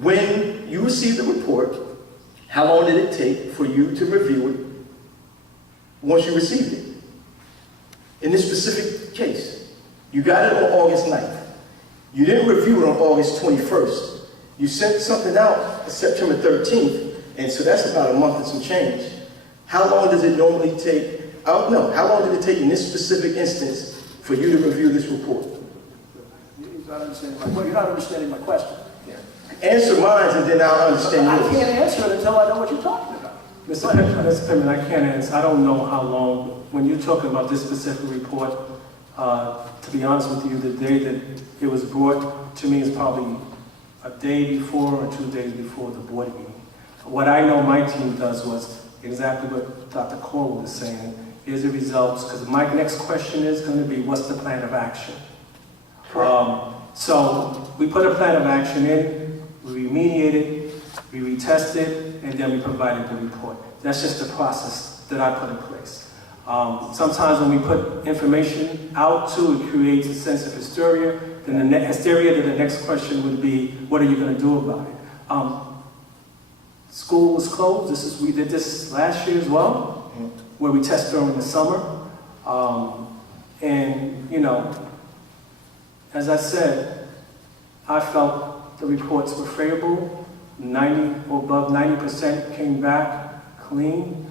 When you received the report, how long did it take for you to review it once you received it? In this specific case, you got it on August 9th. You didn't review it on August 21st. You sent something out on September 13th, and so that's about a month and some change. How long does it normally take no, how long did it take in this specific instance for you to review this report? You're not understanding my question. Answer mine and then I'll understand I yours. can't answer it until I know what you're talking about. Mr. Pittman, I can't answer. I don't know how long, when you're talking about this specific report, to be honest with you, the day that it was brought to me is probably a day before or 2 days before the board meeting. What I know my team does was exactly what Dr. Corwell was saying. Here's the results, because my next question is going to be, what's the plan of action? So we put a plan of action in, we remediated, we retested, and then we provided the report. That's just the process that I put in place. Sometimes when we put information out too, it creates a sense of hysteria. Then the next question would be, what are you going to do about it? School was closed. We did this last year as well, where we test during the summer. And, you know, as I said, I felt the reports were favorable. 90 or above 90% came back clean.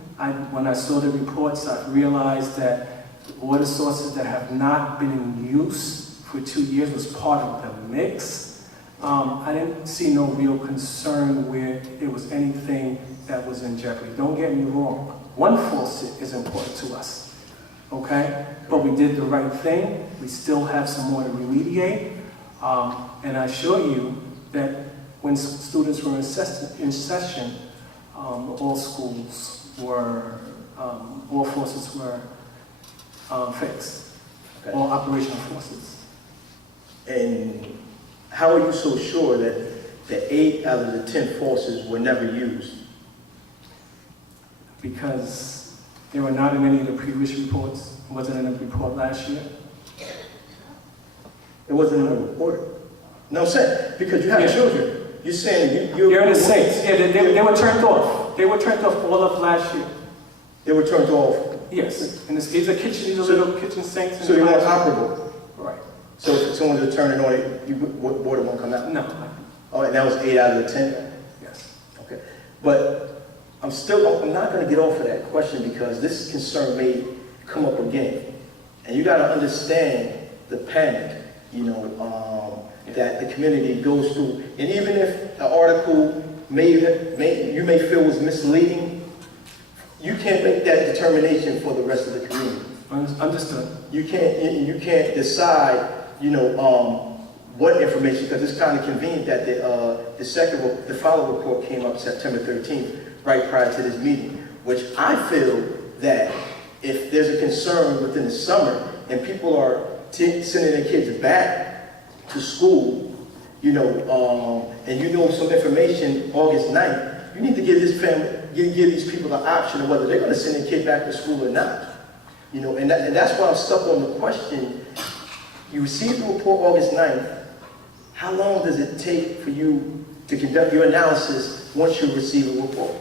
When I saw the reports, I realized that water sources that have not been in use for 2 years was part of the mix. I didn't see no real concern where there was anything that was in jeopardy. Don't get me wrong. One faucet is important to us, okay? But we did the right thing. We still have some more to remediate. And I assure you that when students were in session, all schools were, all faucets were fixed, Okay. all operational faucets. And how are you so sure that the 8 out of the 10 faucets were never used? Because they were not in any of the previous reports. It wasn't in the report last year. It wasn't in the report. No, I'm saying, because you have Yeah. children. You're saying you're... They're in the sinks. Yeah, they were turned off. They were turned off all of last year. They were turned off. Yes. And these are little kitchen sinks. So they weren't operable. Right. So if someone was to turn it on, water won't come out? No. Oh, and that was 8 out of the 10? Yes. Okay. But I'm not going to get off of that question because this concern may come up again. And you got to understand the panic, you know, that the community goes through. And even if an article you may feel was misleading, you can't make that determination for the rest of the community. Understood. You can't decide, you know, what information, because it's kind of convenient that the follow-up report came up September 13th, right prior to this meeting, which I feel that if there's a concern within the summer and people are sending their kids back to school, you know, and you know some information August 9th, you need to give this family, give these people the option of whether they're going to send their kid back to school or not. You know, and that's why I'm stuck on the question. You received the report August 9th. How long does it take for you to conduct your analysis once you receive a report?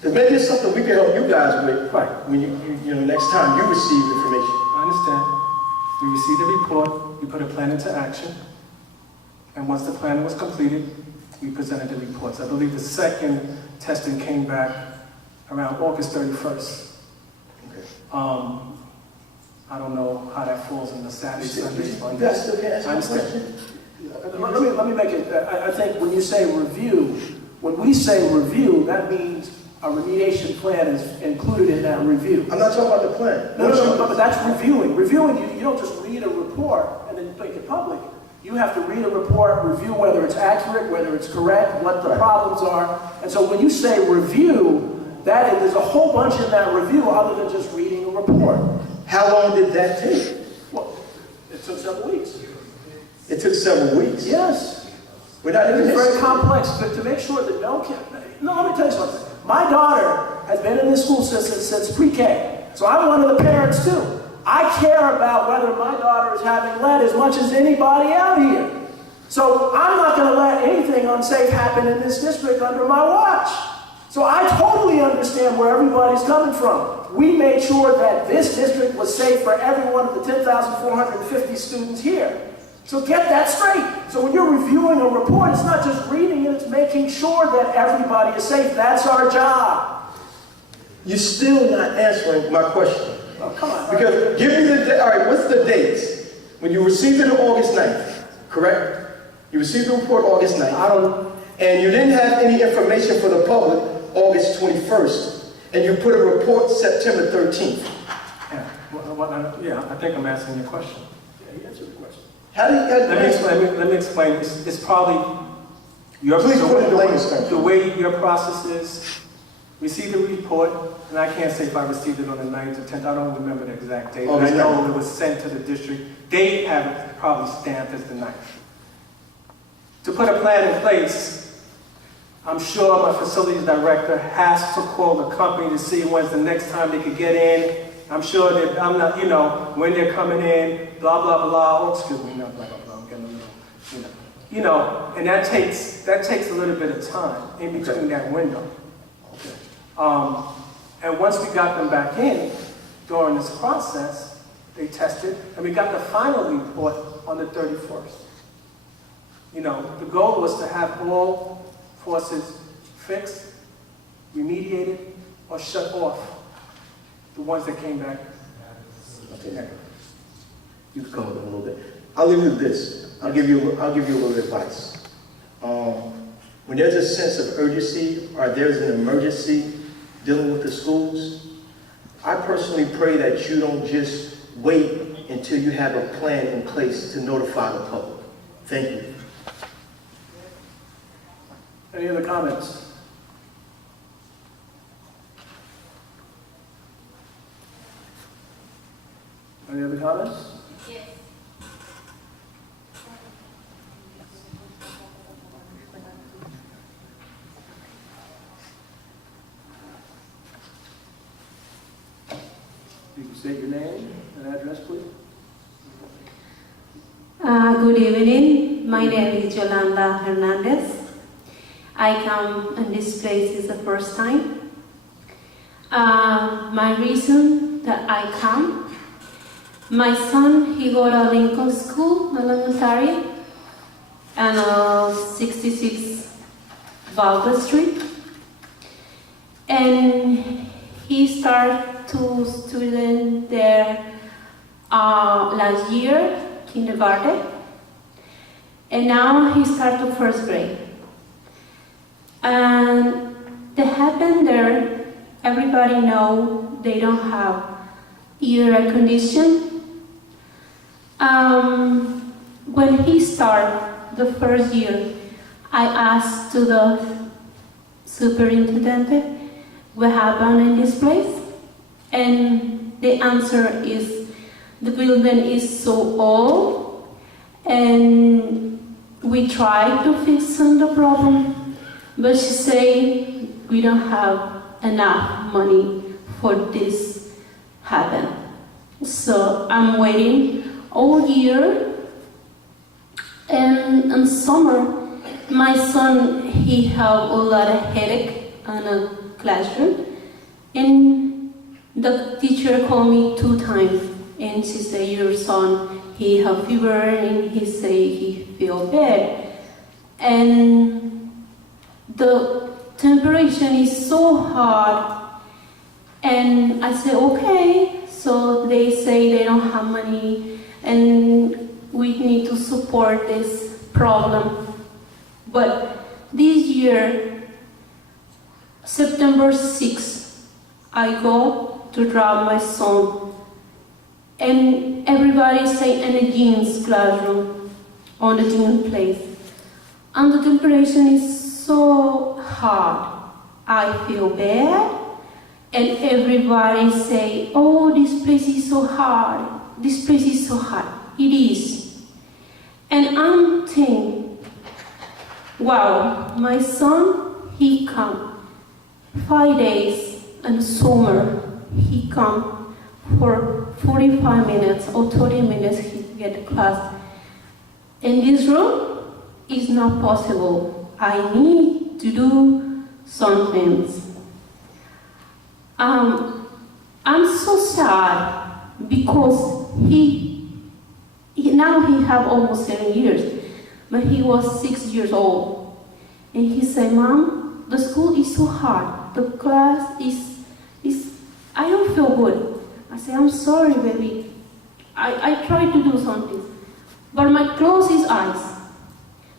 Because maybe it's something we can help you guys with, Right. when you know, next time you receive information. I understand. We received the report, we put a plan into action, and once the plan was completed, we presented the reports. I believe the second testing came back around August 31st. Okay. I don't know how that falls in the Saturday, Sunday. You guys still can't answer I my understand. question? Let me make it, I think when you say review, when we say review, that means a remediation plan is included in that review. I'm not talking about the plan. No, but that's reviewing. Reviewing, you don't just read a report and then make it public. You have to read a report, review whether it's accurate, whether it's correct, what the problems are. And so when you say review, there's a whole bunch in that review other than just reading a report. How long did that take? Well, it took several weeks. It took several weeks. Yes. We're not even It's very complex to make sure that no kid. No, let me tell you something. My daughter has been in this school system since pre-K, so I'm one of the parents too. I care about whether my daughter is having lead as much as anybody out here. So I'm not going to let anything unsafe happen in this district under my watch. So I totally understand where everybody's coming from. We made sure that this district was safe for every one of the 10,450 students here. So get that straight. So when you're reviewing a report, it's not just reading it, it's making sure that everybody is safe. That's our job. You're still not answering my question. come on. Because give me the, all right, what's the dates? When you received it on August 9th, correct? You received the report August 9th. I don't, And you didn't have any information for the public August 21st. And you put a report September 13th. yeah, I think I'm answering your question. yeah, he answered the question. How do you, Let me explain. It's probably your, Please put it in layman's terms. the way your process is. Receive the report, and I can't say if I received it on the 9th or 10th. I don't remember the exact date. But I know it was sent to the district. They have it probably stamped as the 9th. To put a plan in place, I'm sure my facilities director has to call the company to see when's the next time they could get in. I'm sure that I'm not, you know, when they're coming in, blah, blah, blah. Oh, excuse me, not blah, blah, blah. I'm getting a little, you know, and that takes a little bit of time in between that window. And once we got them back in during this process, they tested, and we got the final report on the 31st. You know, the goal was to have all forces fixed, remediated, or shut off. The ones that came back. Okay. You can come up with a little bit. I'll leave you with this. I'll give you a little advice. When there's a sense of urgency or there's an emergency dealing with the schools, I personally pray that you don't just wait until you have a plan in place to notify the public. Thank you. Any other comments? Any other comments? Yes. You can state your name and address, please. Good evening. My name is Yolanda Hernandez. I come in this place is the first time. My reason that I come, my son, he go to Lincoln School, elementary, and 66 Valga Street. And he started to student there last year, kindergarten, and now he started first grade. And they happen there, everybody know they don't have air condition. When he started the first year, I asked to the superintendent what happened in this place, and the answer is the building is so old, and we tried to fix the problem, but she say we don't have enough money for this happen. So I'm waiting all year, and in summer, my son, he have a lot of headache in a classroom, and the teacher called me 2 times, and she said, your son, he have fever, and he say he feel bad, and the temperature is so hot, and I said, okay, so they say they don't have money, and we need to support this problem. But this year, September 6th, I go to drop my son, and everybody say in the jeans classroom, on the jeans place, and the temperature is so hot. I feel bad, and everybody say, oh, this place is so hot, this place is so hot. It is. And I'm thinking, wow, my son, he come 5 days in summer, he come for 45 minutes or 30 minutes, he get class. In this room, it's not possible. I need to do some things. I'm so sad because now he have almost 7 years, but he was 6 years old. And he said, Mom, the school is so hard. The class is I don't feel good. I say, I'm sorry, baby. I try to do something. But my closed is eyes.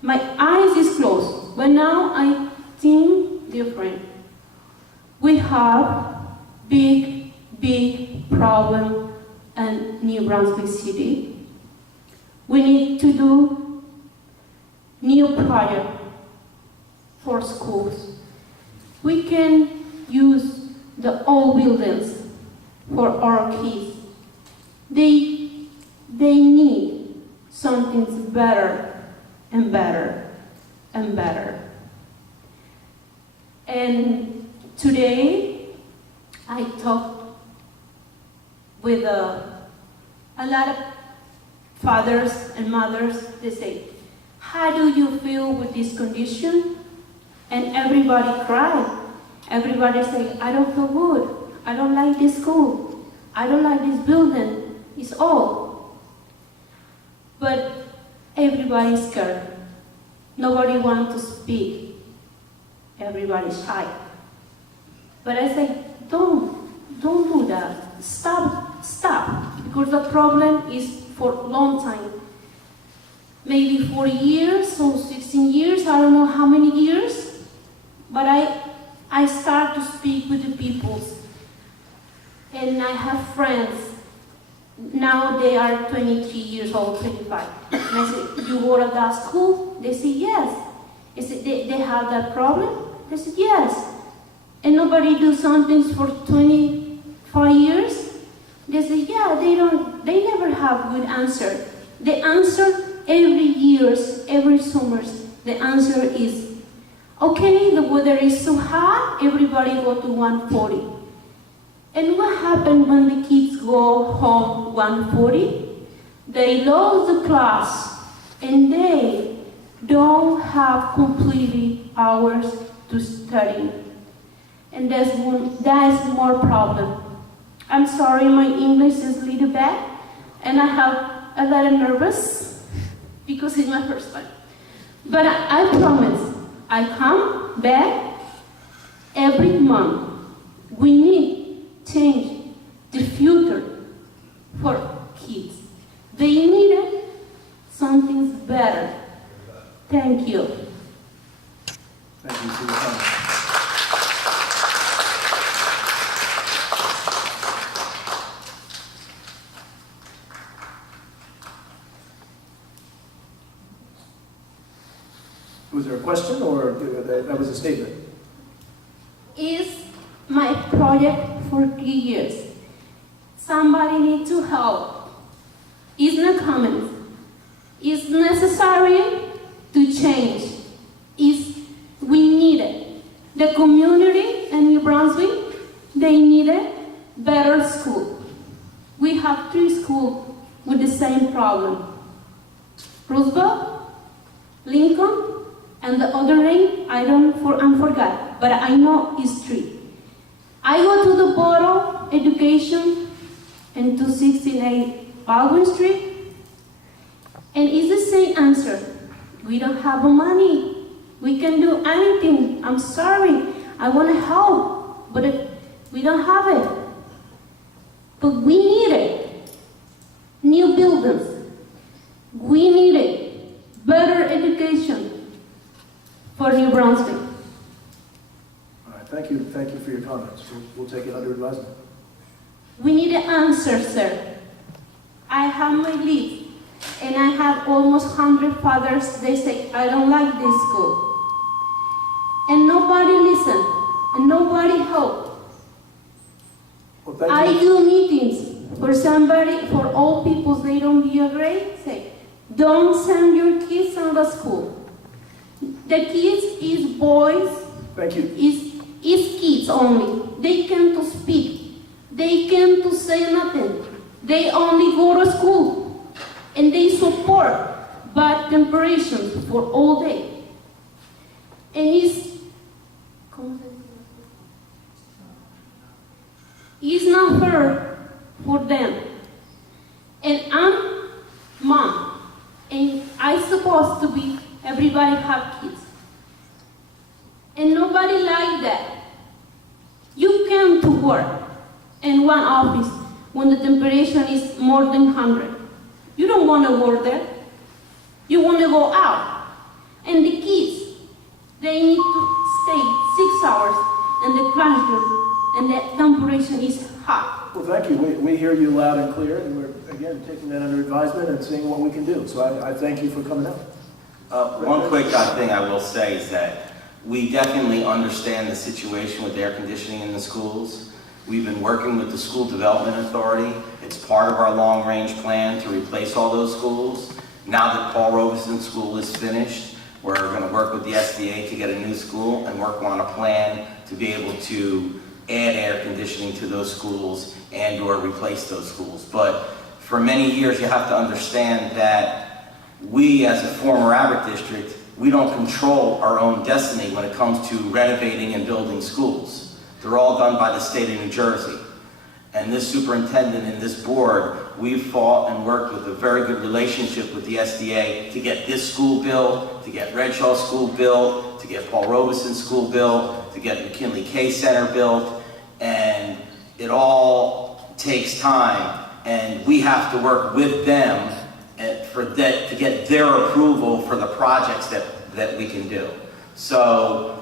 My eyes is closed. But now I think different. We have big problem in New Brunswick City. We need to do new project for schools. We can use the old buildings for our kids. They need something better and better and better. And today I talked with a lot of fathers and mothers. They say, how do you feel with this condition? And everybody cried. Everybody say, I don't feel good. I don't like this school. I don't like this building. It's old. But everybody's scared. Nobody wants to speak. Everybody's shy. But I say, don't do that. Stop. Because the problem is for a long time. Maybe 40 years or 16 years, I don't know how many years. But I start to speak with the people. And I have friends. Now they are 23 years old, 25. And I say, you go to that school? They say, yes. I said, they have that problem? They said, yes. And nobody do something for 25 years? They say, yeah, they never have good answer. The answer every years, every summers, the answer is, okay, the weather is so hot, everybody go to 140. And what happened when the kids go home 140? They lose the class and they don't have completely hours to study. And that is more problem. I'm sorry, my English is a little bad, and I have a little nervous because it's my first time. But I promise, I come back every month. We need change the future for kids. They needed something better. Thank you. Thank you for your comment. Was there a question or that was a statement? Is my project for 3 years. Somebody needs to help. It's not common. It's necessary to change. We need it. The community in New Brunswick, they need a better school. We have 3 schools with the same problem. Roosevelt, Lincoln, and the other name, I forgot, but I know it's 3. I go to the Borough Education in 268 Baldwin Street, and it's the same answer. We don't have money. We can do anything. I'm sorry. I want to help, but we don't have it. But we need it. New buildings. We need it. Better education for New Brunswick. All right, thank you for your comments. We'll take it under advisement. We need an answer, sir. I have my list, and I have almost 100 fathers. They say, I don't like this school. And nobody listen, and nobody help. Well, thank I you. do meetings for somebody, for all people, they don't be afraid. Say, don't send your kids to the school. The kids is boys. Thank you. Is kids only. They can't speak. They can't say nothing. They only go to school. And they support bad temperatures for all day. And it's not fair for them. And I'm mom. And I supposed to be, everybody have kids. And nobody like that. You came to work in one office when the temperature is more than 100. You don't want to work there. You want to go out. And the kids, they need to stay 6 hours in the classroom, and the temperature is hot. Well, thank you. We hear you loud and clear, and we're, again, taking that under advisement and seeing what we can do. So I thank you for coming out. One quick thing I will say is that we definitely understand the situation with air conditioning in the schools. We've been working with the School Development Authority. It's part of our long-range plan to replace all those schools. Now that Paul Robeson School is finished, we're going to work with the SDA to get a new school and work on a plan to be able to add air conditioning to those schools and or replace those schools. But for many years, you have to understand that we, as a former Abbott district, we don't control our own destiny when it comes to renovating and building schools. They're all done by the state of New Jersey. And this superintendent and this board, we've fought and worked with a very good relationship with the SDA to get this school built, to get Redshaw School built, to get Paul Robeson School built, to get McKinley K Center built, and it all takes time, and we have to work with them to get their approval for the projects that we can do. So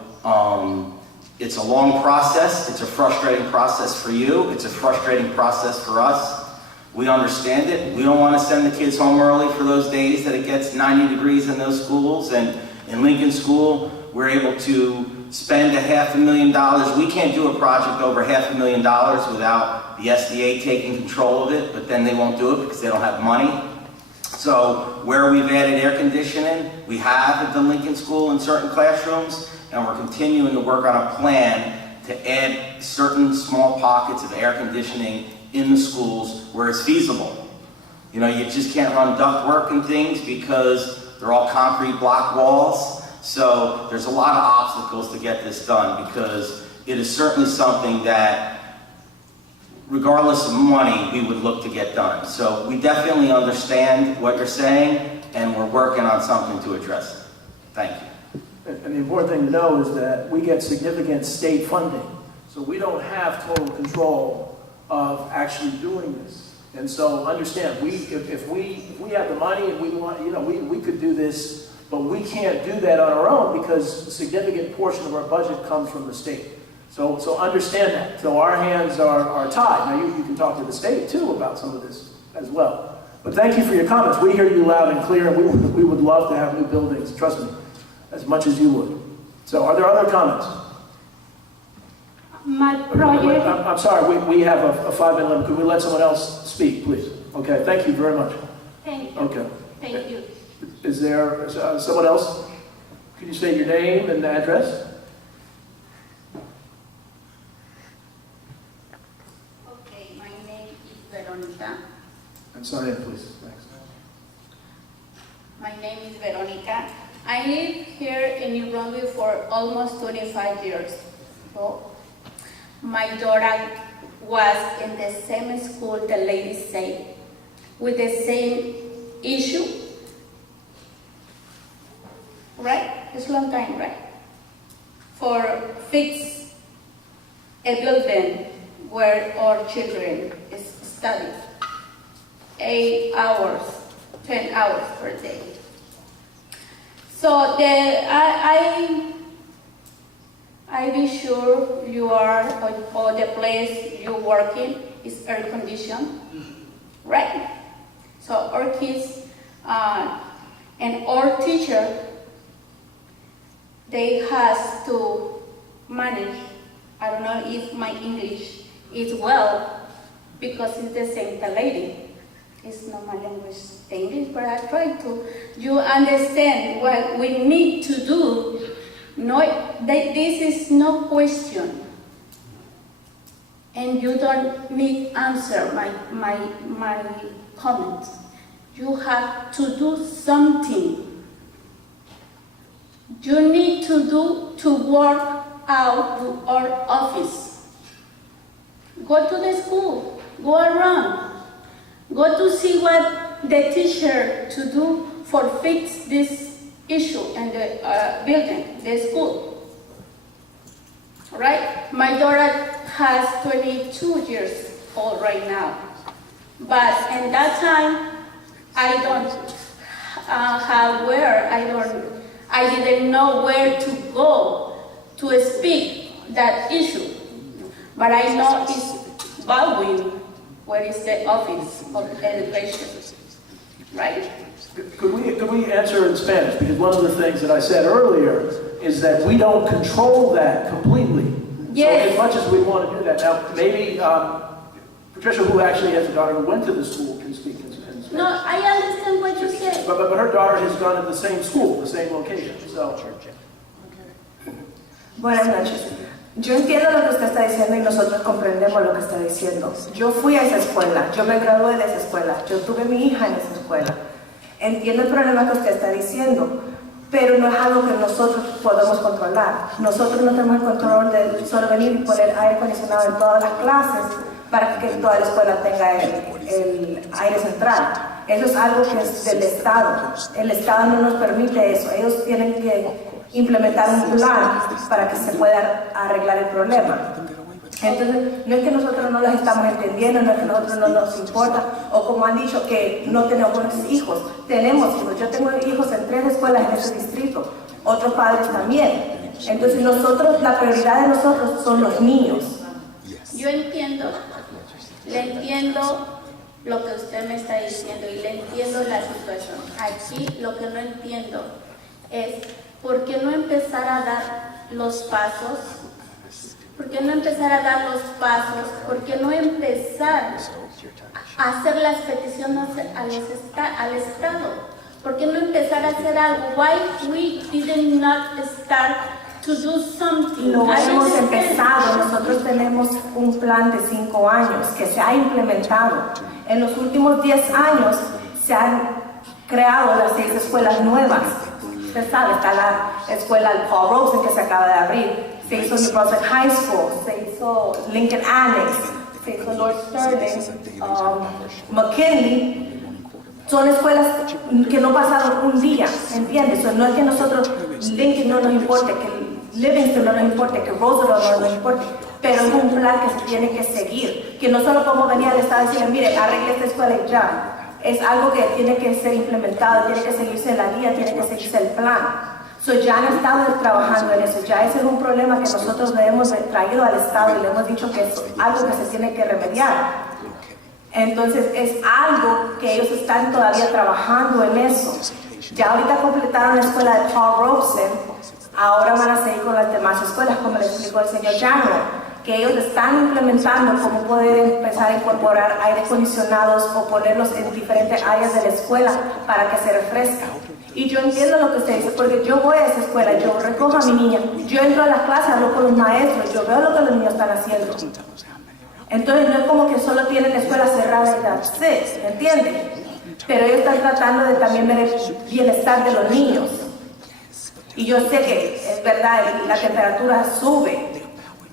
it's a long process. It's a frustrating process for you. It's a frustrating process for us. We understand it. We don't want to send the kids home early for those days that it gets 90 degrees in those schools. And in Lincoln School, we're able to spend $500,000. We can't do a project over $500,000 without the SDA taking control of it, but then they won't do it because they don't have money. So where we've added air conditioning, we have at the Lincoln School in certain classrooms, and we're continuing to work on a plan to add certain small pockets of air conditioning in the schools where it's feasible. You know, you just can't run ductwork and things because they're all concrete block walls. So there's a lot of obstacles to get this done because it is certainly something that, regardless of money, we would look to get done. So we definitely understand what you're saying, and we're working on something to address it. Thank you. And the important thing to know is that we get significant state funding. So we don't have total control of actually doing this. And so understand, if we have the money and we want, you know, we could do this, but we can't do that on our own because a significant portion of our budget comes from the state. So understand that. So our hands are tied. Now you can talk to the state too about some of this as well. But thank you for your comments. We hear you loud and clear, and we would love to have new buildings, trust me, as much as you would. So are there other comments? My project. I'm sorry, we have a 5-minute limit. Could we let someone else speak, please? Okay, thank you very much. Thank you. Okay. Thank you. Is there someone else? Could you state your name and address? Okay, my name is Veronica. And sign in, please. Thanks. My name is Veronica. I live here in New Brunswick for almost 25 years. So my daughter was in the same school the ladies say, with the same issue. Right? It's a long time, right? For fix a building where our children is study 8 hours, 10 hours per day. So I be sure you are, or the place you work in is air conditioned, right? So our kids and our teacher, they has to manage. I don't know if my English is well, because it's the same the lady. It's not my language, English, but I try to. You understand what we need to do. No, this is no question. And you don't need answer my comments. You have to do something. You need to work out to our office. Go to the school, go around. Go to see what the teacher to do for fix this issue in the building, the school. Right? My daughter has 22 years old right now. But in that time, I don't have where, I didn't know where to go to speak that issue. But I know it's Baldwin, where is the office of education, right? Could we answer in Spanish? Because one of the things that I said earlier is that we don't control that completely. Yes. So as much as we want to do that, now maybe Patricia, who actually has a daughter who went to the school, can speak in Spanish. No, I understand what you said. But her daughter has gone to the same school, the same location, so. Buenas noches. Yo entiendo lo que usted está diciendo y nosotros comprendemos lo que está diciendo. Yo fui a esa escuela, yo me gradué de esa escuela, yo tuve mi hija en esa escuela. Entiendo el problema que usted está diciendo, pero no es algo que nosotros podemos controlar. Nosotros no tenemos el control de solo venir y poner aire acondicionado en todas las clases para que toda la escuela tenga el aire central. Eso es algo que es del Estado. El Estado no nos permite eso. Ellos tienen que implementar un plan para que se pueda arreglar el problema. Entonces, no es que nosotros no los estamos entendiendo, no es que a nosotros no nos importa, o como han dicho que no tenemos hijos. Tenemos hijos. Yo tengo hijos en 3 escuelas en ese distrito, otros padres también. Entonces, la prioridad de nosotros son los niños. Yo entiendo, le entiendo lo que usted me está diciendo y le entiendo la situación. Aquí lo que no entiendo es por qué no empezar a dar los pasos, por qué no empezar a dar los pasos, por qué no empezar a hacer las peticiones al Estado, por qué no empezar a hacer algo. Why we did not start to do something? Lo hemos empezado. Nosotros tenemos un plan de 5 años que se ha implementado. En los últimos 10 años se han creado las 6 escuelas nuevas. Usted sabe, está la escuela Paul Robeson que se acaba de abrir, se hizo New Brunswick High School, se hizo Lincoln Annex, se hizo Lord Sterling, McKinley. Son escuelas que no pasaron un día, ¿entiendes? No es que nosotros, Lincoln no nos importe, que Livingston no nos importe, que Roosevelt no nos importe, pero es un plan que se tiene que seguir, que no solo podemos venir al Estado y decirle, mire, arregle esta escuela y ya. Es algo que tiene que ser implementado, tiene que seguirse la guía, tiene que seguirse el plan. Ya han estado trabajando en eso, ya ese es un problema que nosotros le hemos traído al Estado y le hemos dicho que es algo que se tiene que remediar. Entonces es algo que ellos están todavía trabajando en eso. Ya ahorita completaron la escuela de Paul Robeson, ahora van a seguir con las demás escuelas, como le explicó el señor Llano, que ellos están implementando cómo poder empezar a incorporar aire acondicionados o ponerlos en diferentes áreas de la escuela para que se refresca. Y yo entiendo lo que usted dice, porque yo voy a esa escuela, yo recojo a mi niña, yo entro a la clase, hablo con los maestros, yo veo lo que los niños están haciendo. Entonces no es como que solo tienen escuela cerrada y that's it, ¿entiende? Pero ellos están tratando de también ver el bienestar de los niños. Y yo sé que es verdad, la temperatura sube,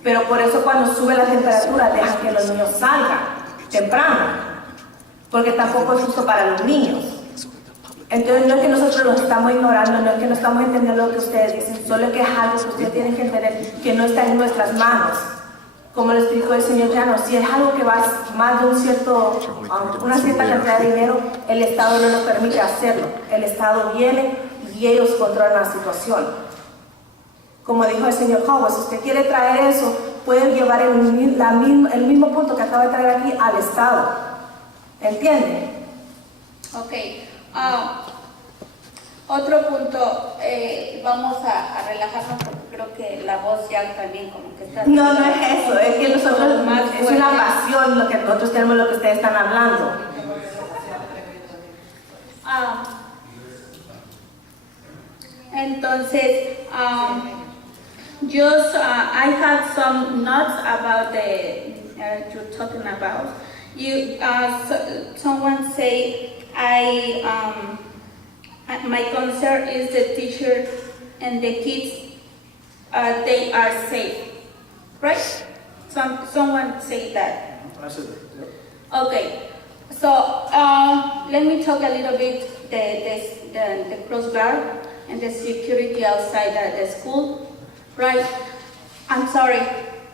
pero por eso cuando sube la temperatura dejan que los niños salgan temprano, porque tampoco es justo para los niños. Entonces no es que nosotros los estamos ignorando, no es que no estamos entendiendo lo que ustedes dicen, solo que es algo que ustedes tienen que entender que no está en nuestras manos. Como le explicó el señor Llano, si es algo que va más de una cierta cantidad de dinero, el Estado no nos permite hacerlo. El Estado viene y ellos controlan la situación. Como dijo el señor Howard, si usted quiere traer eso, pueden llevar el mismo punto que acaba de traer aquí al Estado. ¿Entiende? Ok. Otro punto, vamos a relajarnos porque creo que la voz ya también como que está... No es eso, es que nosotros, es una pasión lo que nosotros tenemos, lo que ustedes están hablando. Entonces, I had some notes about the you're talking about. Someone say my concern is the teacher and the kids. They are safe, right? Someone say that. I said that. Yep. Okay. So let me talk a little bit the Coast Guard and the security outside the school, right? I'm sorry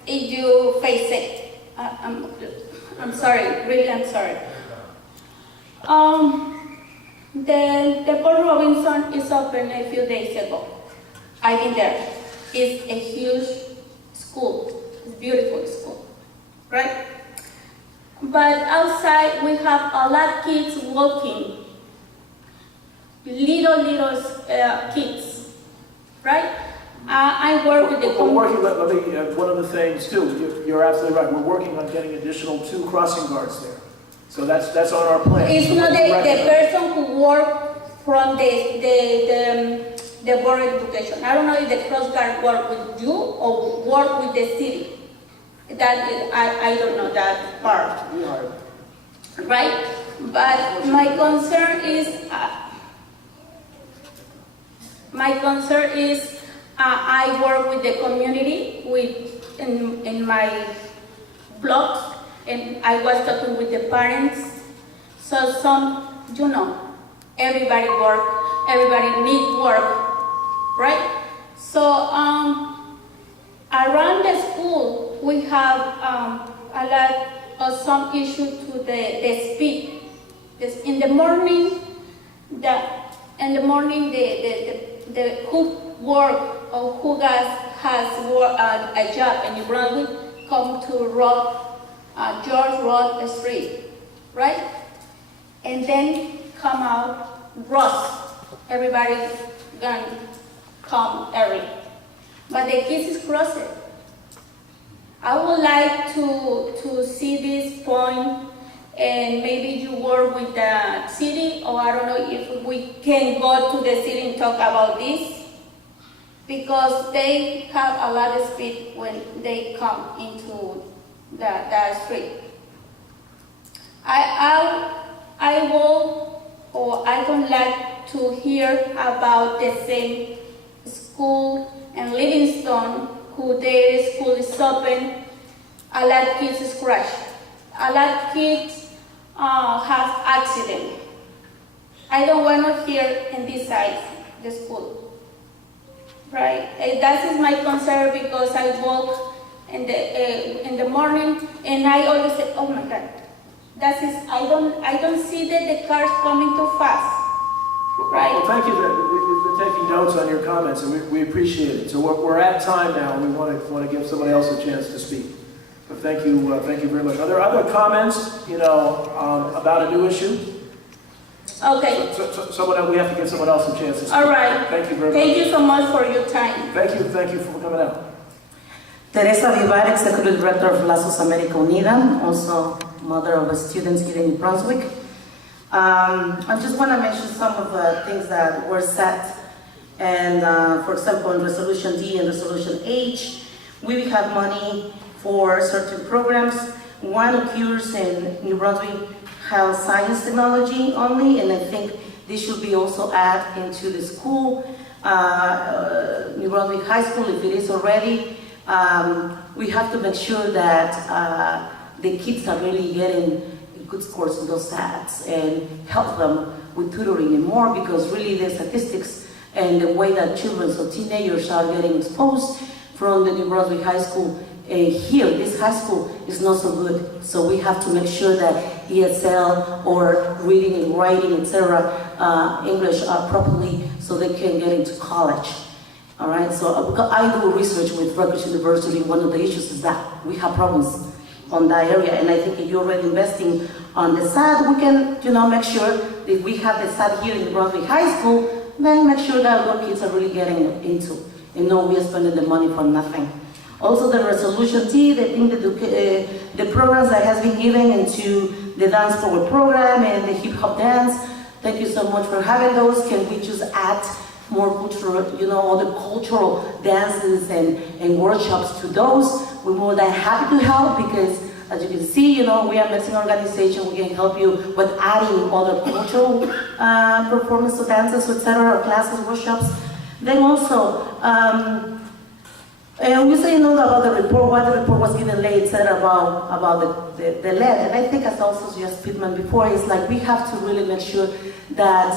if you face it. I'm sorry, really I'm sorry. The Paul Robinson is open a few days ago. I've been there. It's a huge school. It's a beautiful school, right? But outside we have a lot of kids walking. Little kids, right? I work with the We're working, one of the things too, you're absolutely right, we're working on getting additional 2 crossing guards there. So that's on our plan. It's So not the recognize- person who work from the board of education. I don't know if the cross guard work with you or work with the city. That is, I don't know that part. We hired. Right? But my concern is I work with the community in my blogs, and I was talking with the parents. So everybody need work, right? So around the school we have a lot of some issue to the speed. In the morning, the who work or who has a job in New Brunswick come to George Road Street, right? And then come out Ross. Everybody gonna come early. But the kids is crossing. I would like to see this point, and maybe you work with the city, or I don't know if we can go to the city and talk about this, because they have a lot of speed when they come into the street. I don't like to hear about the same school in Livingston, who their school is open, a lot of kids is crashed. A lot of kids have accident. I don't want to hear in this side, the school. Right? That is my concern, because I walk in the morning and I always say, oh my God, I don't see that the cars coming too fast. Right? Well, thank you. We've been taking notes on your comments, and we appreciate it. So we're at time now, and we want to give somebody else a chance to speak. But thank you very much. Are there other comments, about a new issue? Okay. So we have to give someone else a chance to speak. All right. Thank you very much. Thank you so much for your time. Thank you for coming out. Teresa Vivar, Executive Director of Lazos America Unida, also mother of students here in Brunswick. I just want to mention some of the things that were set, and for example, in Resolution D and Resolution H, we have money for certain programs. One occurs in New Brunswick Health Science Technology only, and I think this should be also added into the school, New Brunswick High School, if it is already. We have to make sure that the kids are really getting good scores in those stats and help them with tutoring and more, because really the statistics and the way that children, so teenagers, are getting exposed from the New Brunswick High School here, this high school is not so good. So we have to make sure that ESL or reading and writing, etc., English properly, so they can get into college. All right, so I do research with Rutgers University. One of the issues is that we have problems on that area, and I think if you're already investing on the SAT, we can, make sure that we have the SAT here in the Brunswick High School, then make sure that our kids are really getting into, and no, we are spending the money for nothing. Also, the Resolution T, I think that the programs that has been given into the Dance Forward program and the hip hop dance, thank you so much for having those. Can we just add more cultural, other cultural dances and workshops to those? We're more than happy to help, because as you can see, we are a Mexican organization. We can help you with adding other cultural performance of dances, etc., classes, workshops. Then also, we say about the report, why the report was given late, etc., about the lead. And I think, as also just Pittman before, it's like we have to really make sure that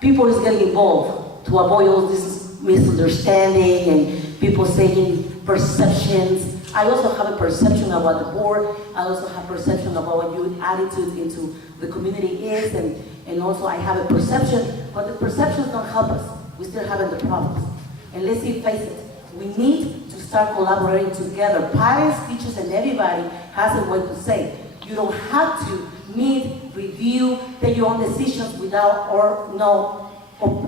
people is getting involved to avoid all this misunderstanding and people saying perceptions I also have a perception of what the board, I also have perception about what your attitude into the community is, and also I have a perception, but the perceptions don't help us. We still having the problems. And let's face it, we need to start collaborating together. Parents, teachers, and everybody has a way to say. You don't have to meet, review, take your own decisions without or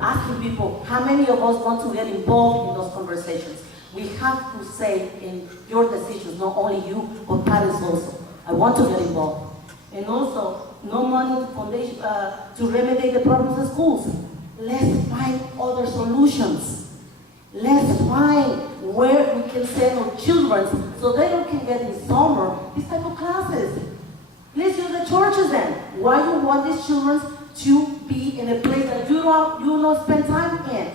asking people how many of us want to get involved in those conversations. We have to say in your decisions, not only you, but parents also. I want to get involved. And also, no money to foundation to remedy the problems in schools. Let's find other solutions. Let's find where we can send our children so they don't can get in summer these type of classes. Let's use the churches then. Why you want these children to be in a place that you don't spend time in?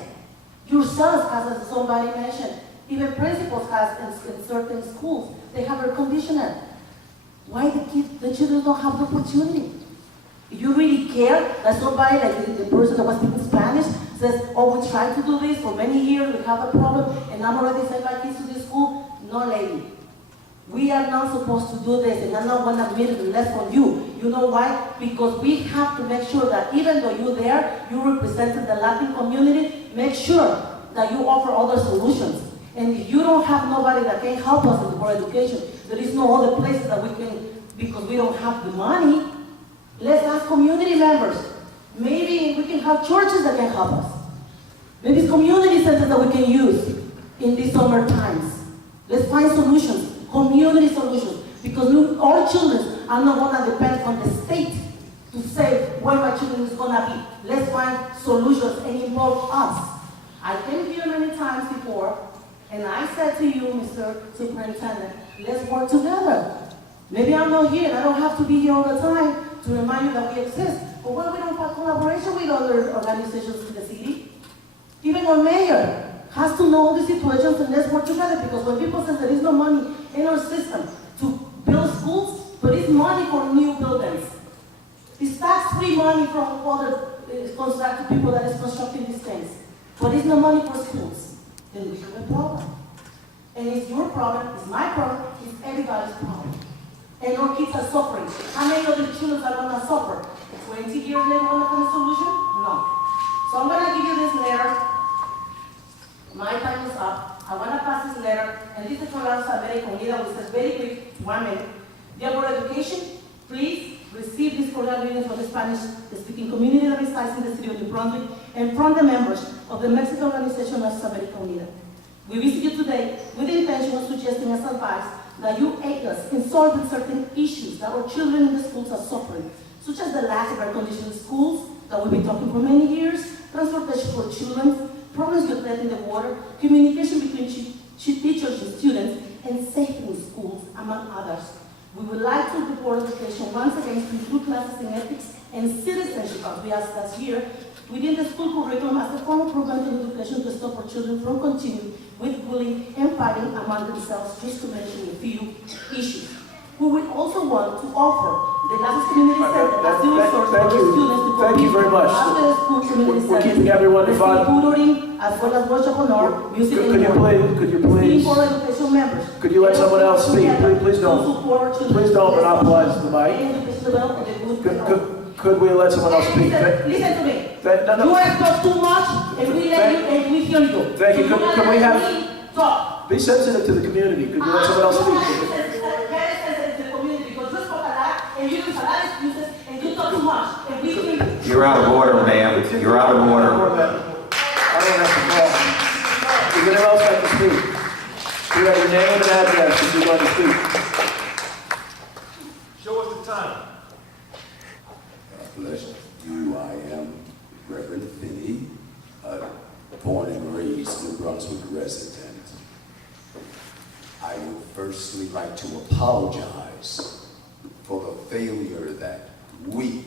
Yourselves, as somebody mentioned, even principals has in certain schools, they have air conditioner. Why the children don't have the opportunity? If you really care that somebody, like the person that was speaking Spanish, says, oh, we tried to do this for many years, we have a problem, and I'm already sending my kids to this school. No, lady. We are not supposed to do this, and I'm not going to admit it less on you. You know why? Because we have to make sure that even though you're there, you represent the Latin community, make sure that you offer other solutions. And if you don't have nobody that can help us in for education, there is no other places that we can, because we don't have the money, let's ask community members. Maybe we can have churches that can help us. Maybe it's community centers that we can use in these summer times. Let's find solutions, community solutions, because our children are not going to depend on the state to say where my children is going to be. Let's find solutions and involve us. I came here many times before, and I said to you, Mr. Superintendent, let's work together. Maybe I'm not here, and I don't have to be here all the time to remind you that we exist. But why we don't have collaboration with other organizations in the city? Even our mayor has to know the situations, and let's work together, because when people say there is no money in our system to build schools, but it's money for new buildings. It's tax-free money from other constructed people that is constructing these things. But it's no money for schools. Then we have a problem. And it's your problem, it's my problem, it's everybody's problem. And our kids are suffering. How many of the children are going to suffer? 20 years later, going to find a solution? No. So I'm going to give you this letter. My time is up. I want to pass this letter, and this is from La America Unida, which says very quick, 1 minute. Dear Board of Education, please receive this cordial greeting from the Spanish-speaking community that resides in the city of New Brunswick and from the members of the Mexican organization La America Unida. We visit you today with the intention of suggesting as advice that you aid us in solving certain issues that our children in the schools are suffering, such as the lack of air-conditioned schools that we've been talking for many years, transportation for children, problems with lead in the water, communication between teachers and students, and safety in schools, among others. We would like to report education once again to include classes in ethics and citizenship, as we asked last year, within the school curriculum as a form of preventive education to stop our children from continuing with bullying and fighting among themselves, just to mention a few issues. We would also want to offer the Lazos Community Center as the resource for the students to Thank you very much. after the school community We're center. keeping everyone divided. Tutoring as well as workshop on art, music and more. Could you please, For education members. could you let someone else speak? Please don't monopolize the mic. Could we let someone else speak? Listen to me. No. You have talked too much, and we let you, and we hear you. Thank you. So Could we have, talk. be sensitive to the community. Could we let someone else speak? Very sensitive to the community, because you spoke a lot, and you use a lot of excuses, and you talk too much, and we hear you. You're out of order, ma'am. You're out of order. I don't have to call. Does anyone else like to speak? You have your name and address if you'd like to speak. Show us the time. Bless you. I am Reverend Finney, born and raised New Brunswick resident. I would firstly like to apologize for the failure that we,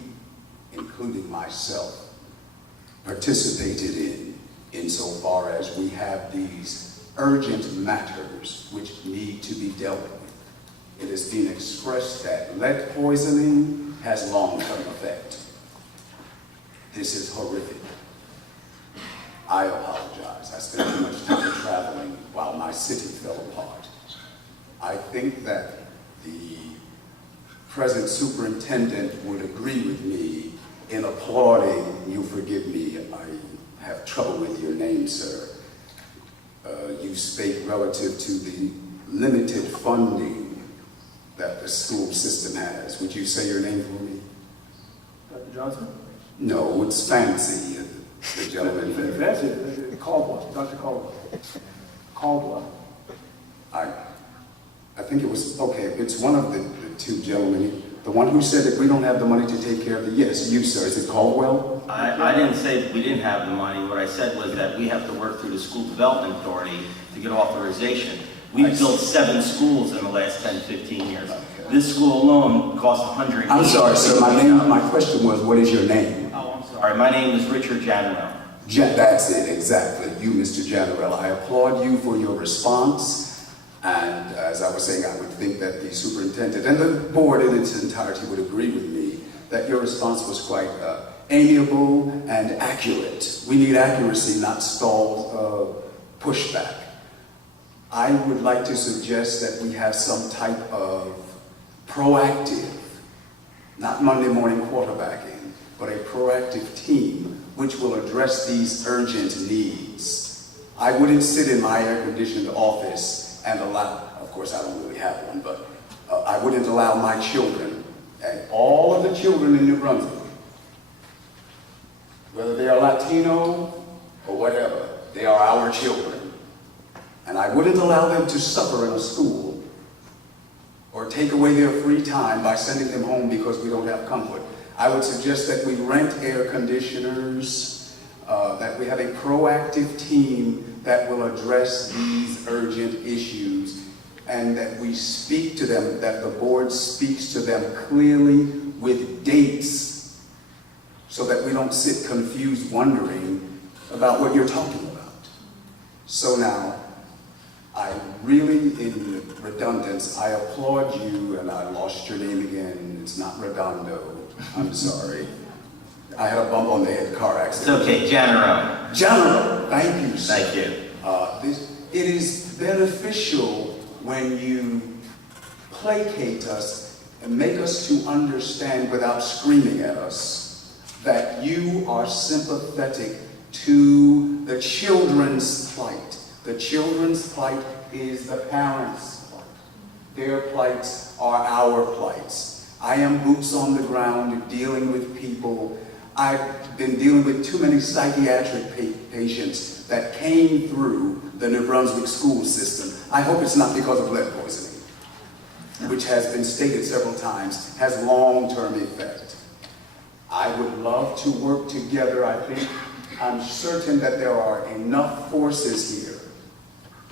including myself, participated in insofar as we have these urgent matters which need to be dealt with. It has been expressed that lead poisoning has long-term effect. This is horrific. I apologize. I spent too much time traveling while my city fell apart. I think that the present superintendent would agree with me in applauding, you forgive me, I have trouble with your name, sir. You spake relative to the limited funding that the school system has. Would you say your name for me? Dr. Johnson? No, it's fancy, the gentleman. Fancy, Caldwell, Dr. Caldwell. Caldwell. I think it was, okay, it's one of the two gentlemen. The one who said that we don't have the money to take care of the, yes, you, sir. Is it Caldwell? I didn't say that we didn't have the money. What I said was that we have to work through the School Development Authority to get authorization. We've built 7 schools in the last 10, 15 years. This school alone cost $180. I'm sorry, sir. My question was, what is your name? Oh, I'm sorry. My name is Richard Janarell. That's it, exactly. You, Mr. Janarell. I applaud you for your response. And as I was saying, I would think that the superintendent and the board in its entirety would agree with me that your response was quite amiable and accurate. We need accuracy, not stalled pushback. I would like to suggest that we have some type of proactive, not Monday morning quarterbacking, but a proactive team which will address these urgent needs. I wouldn't sit in my air-conditioned office and allow, of course I don't really have one, but I wouldn't allow my children, and all of the children in New Brunswick, whether they are Latino or whatever, they are our children. And I wouldn't allow them to suffer in a school or take away their free time by sending them home because we don't have comfort. I would suggest that we rent air conditioners, that we have a proactive team that will address these urgent issues, and that we speak to them, that the board speaks to them clearly with dates, so that we don't sit confused wondering about what you're talking about. So now, I really, in redundance, I applaud you, and I lost your name again. It's not Redondo. I'm sorry. I had a bump on the head car accident. It's okay, Janarell. Janarell, thank you, sir. Thank you. It is beneficial when you placate us and make us to understand without screaming at us that you are sympathetic to the children's plight. The children's plight is the parents' plight. Their plights are our plights. I am boots on the ground dealing with people. I've been dealing with too many psychiatric patients that came through the New Brunswick school system. I hope it's not because of lead poisoning, which has been stated several times, has long-term effect. I would love to work together. I'm certain that there are enough forces here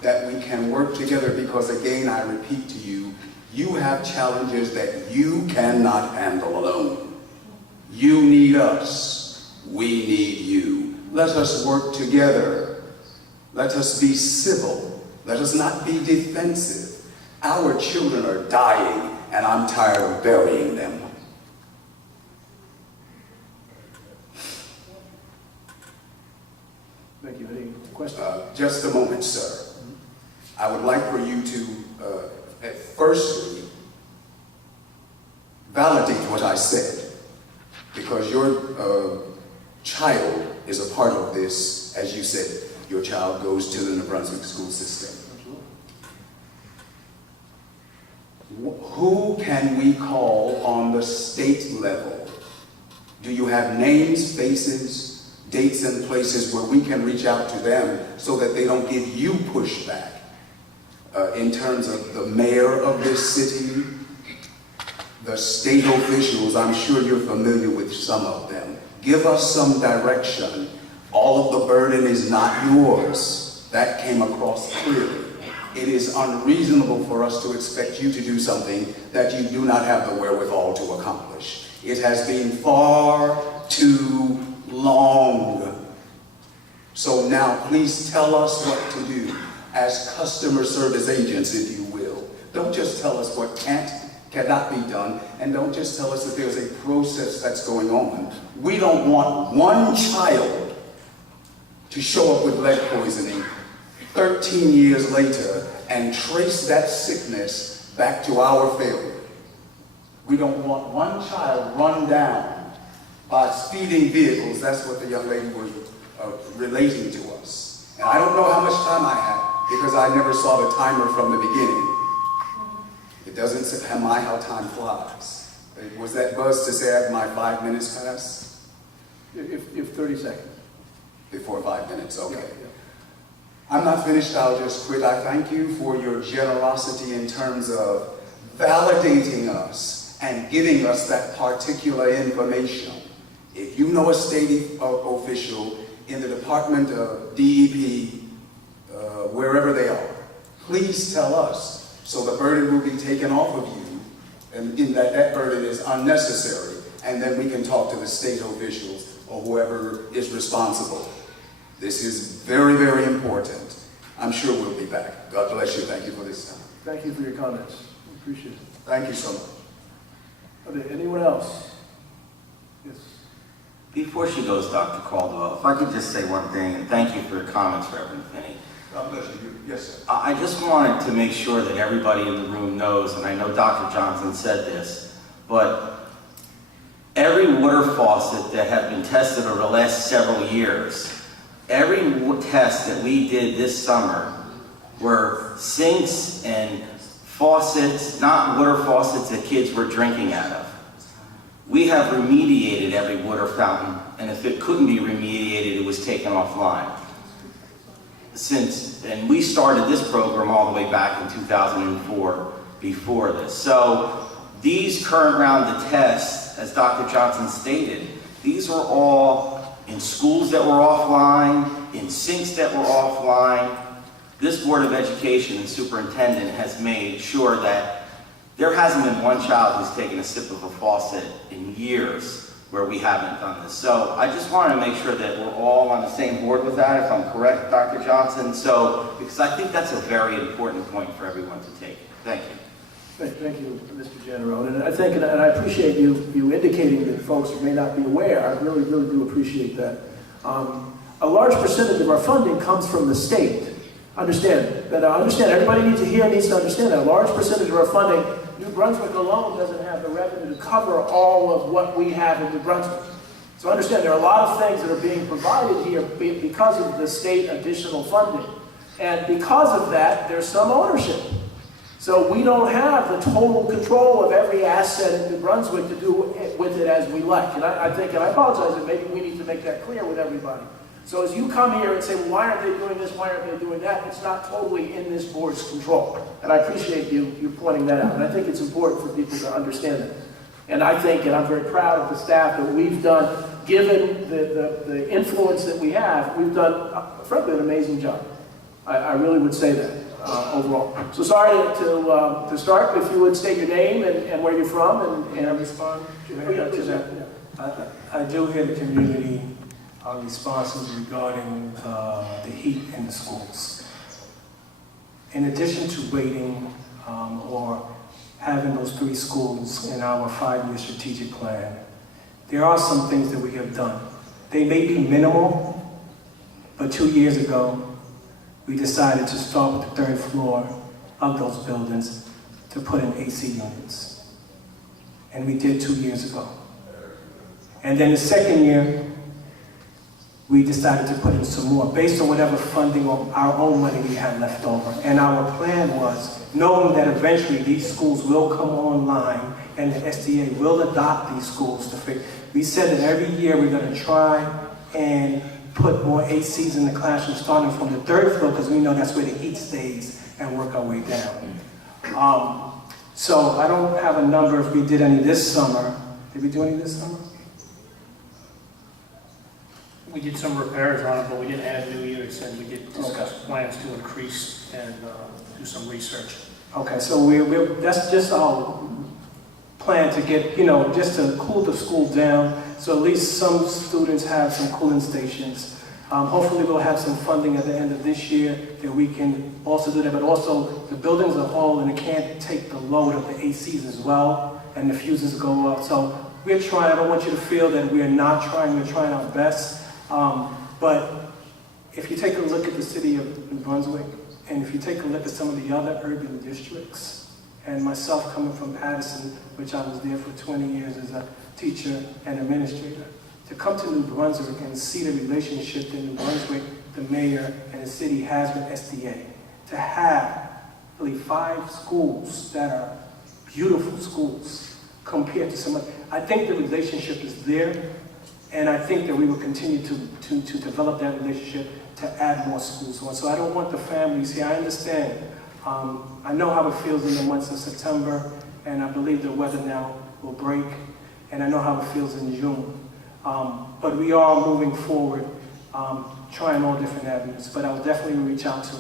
that we can work together because, again, I repeat to you, you have challenges that you cannot handle alone. You need us. We need you. Let us work together. Let us be civil. Let us not be defensive. Our children are dying, and I'm tired of burying them. Thank you. Any questions? Just a moment, sir. I would like for you to, firstly, validate what I said, because your child is a part of this. As you said, your child goes to the New Brunswick school system. Who can we call on the state level? Do you have names, faces, dates, and places where we can reach out to them so that they don't give you pushback? In terms of the mayor of this city, the state officials, I'm sure you're familiar with some of them. Give us some direction. All of the burden is not yours. That came across clearly. It is unreasonable for us to expect you to do something that you do not have the wherewithal to accomplish. It has been far too long. So now please tell us what to do as customer service agents, if you will. Don't just tell us what cannot be done, and don't just tell us that there's a process that's going on. We don't want one child to show up with lead poisoning 13 years later and trace that sickness back to our failure. We don't want one child run down by speeding vehicles. That's what the young lady was relating to us. And I don't know how much time I have because I never saw the timer from the beginning. It doesn't say how time flies. Was that buzz to say my 5 minutes passed? If 30 seconds. Before 5 minutes, okay. Yeah. I'm not finished, I'll just quit. I thank you for your generosity in terms of validating us and giving us that particular information. If you know a state official in the Department of DEP, wherever they are, please tell us so the burden will be taken off of you and in that burden is unnecessary, and then we can talk to the state officials or whoever is responsible. This is very, very important. I'm sure we'll be back. God bless you. Thank you for this time. Thank you for your comments. We appreciate it. Thank you so much. Okay, anyone else? Yes. Before she goes, Dr. Caldwell, if I could just say one thing, and thank you for your comments, Reverend Finney. God bless you. Yes, sir. I just wanted to make sure that everybody in the room knows, and I know Dr. Johnson said this, but every water faucet that have been tested over the last several years, every test that we did this summer were sinks and faucets, not water faucets that kids were drinking out of. We have remediated every water fountain, and if it couldn't be remediated, it was taken offline. And we started this program all the way back in 2004 before this. So these current round of tests, as Dr. Johnson stated, these were all in schools that were offline, in sinks that were offline. This Board of Education and Superintendent has made sure that there hasn't been one child who's taken a sip of a faucet in years where we haven't done this. So I just want to make sure that we're all on the same board with that, if I'm correct, Dr. Johnson. So, because I think that's a very important point for everyone to take. Thank you. Thank you, Mr. Generone. And I think, and I appreciate you indicating that folks may not be aware. I really, really do appreciate that. A large percentage of our funding comes from the state. Understand that. Everybody needs to understand that a large percentage of our funding, New Brunswick alone doesn't have the revenue to cover all of what we have in New Brunswick. So understand there are a lot of things that are being provided here because of the state additional funding. And because of that, there's some ownership. So we don't have the total control of every asset in New Brunswick to do with it as we like. And I think, and I apologize, that maybe we need to make that clear with everybody. So as you come here and say, well, why aren't they doing this, why aren't they doing that? It's not totally in this board's control. And I appreciate you pointing that out. And I think it's important for people to understand that. And I think, and I'm very proud of the staff that we've done, given the influence that we have, we've done, frankly, an amazing job. I really would say that overall. So sorry to start, if you would state your name and where you're from and respond to that. Yeah. I do hear the community responses regarding the heat in the schools. In addition to waiting or having those 3 schools in our 5-year strategic plan, there are some things that we have done. They may be minimal, but 2 years ago, we decided to start with the 3rd floor of those buildings to put in AC units. And we did 2 years ago. And then the 2nd year, we decided to put in some more based on whatever funding or our own money we had left over. And our plan was, knowing that eventually these schools will come online and the SDA will adopt these schools. We said that every year we're going to try and put more ACs in the classroom starting from the 3rd floor because we know that's where the heat stays and work our way down. So I don't have a number if we did any this summer. Did we do any this summer? We did some repairs on it, but we didn't add new units, and we did discuss plans to increase and do some research. Okay, so that's just our plan to get, just to cool the school down, so at least some students have some cooling stations. Hopefully we'll have some funding at the end of this year that we can also do that, but also the buildings are old and it can't take the load of the ACs as well, and the fuses go up. So we're trying, I don't want you to feel that we're not trying, we're trying our best. But if you take a look at the city of New Brunswick And if you take a look at some of the other urban districts, and myself coming from Patterson, which I was there for 20 years as a teacher and administrator, to come to New Brunswick and see the relationship that New Brunswick, the mayor, and the city has with SDA, to have really 5 schools that are beautiful schools compared to some other. I think the relationship is there, and I think that we will continue to develop that relationship to add more schools on. So I don't want the families here, I understand. I know how it feels in the months of September, and I believe the weather now will break, and I know how it feels in June. But we are moving forward, trying all different avenues. But I'll definitely reach out to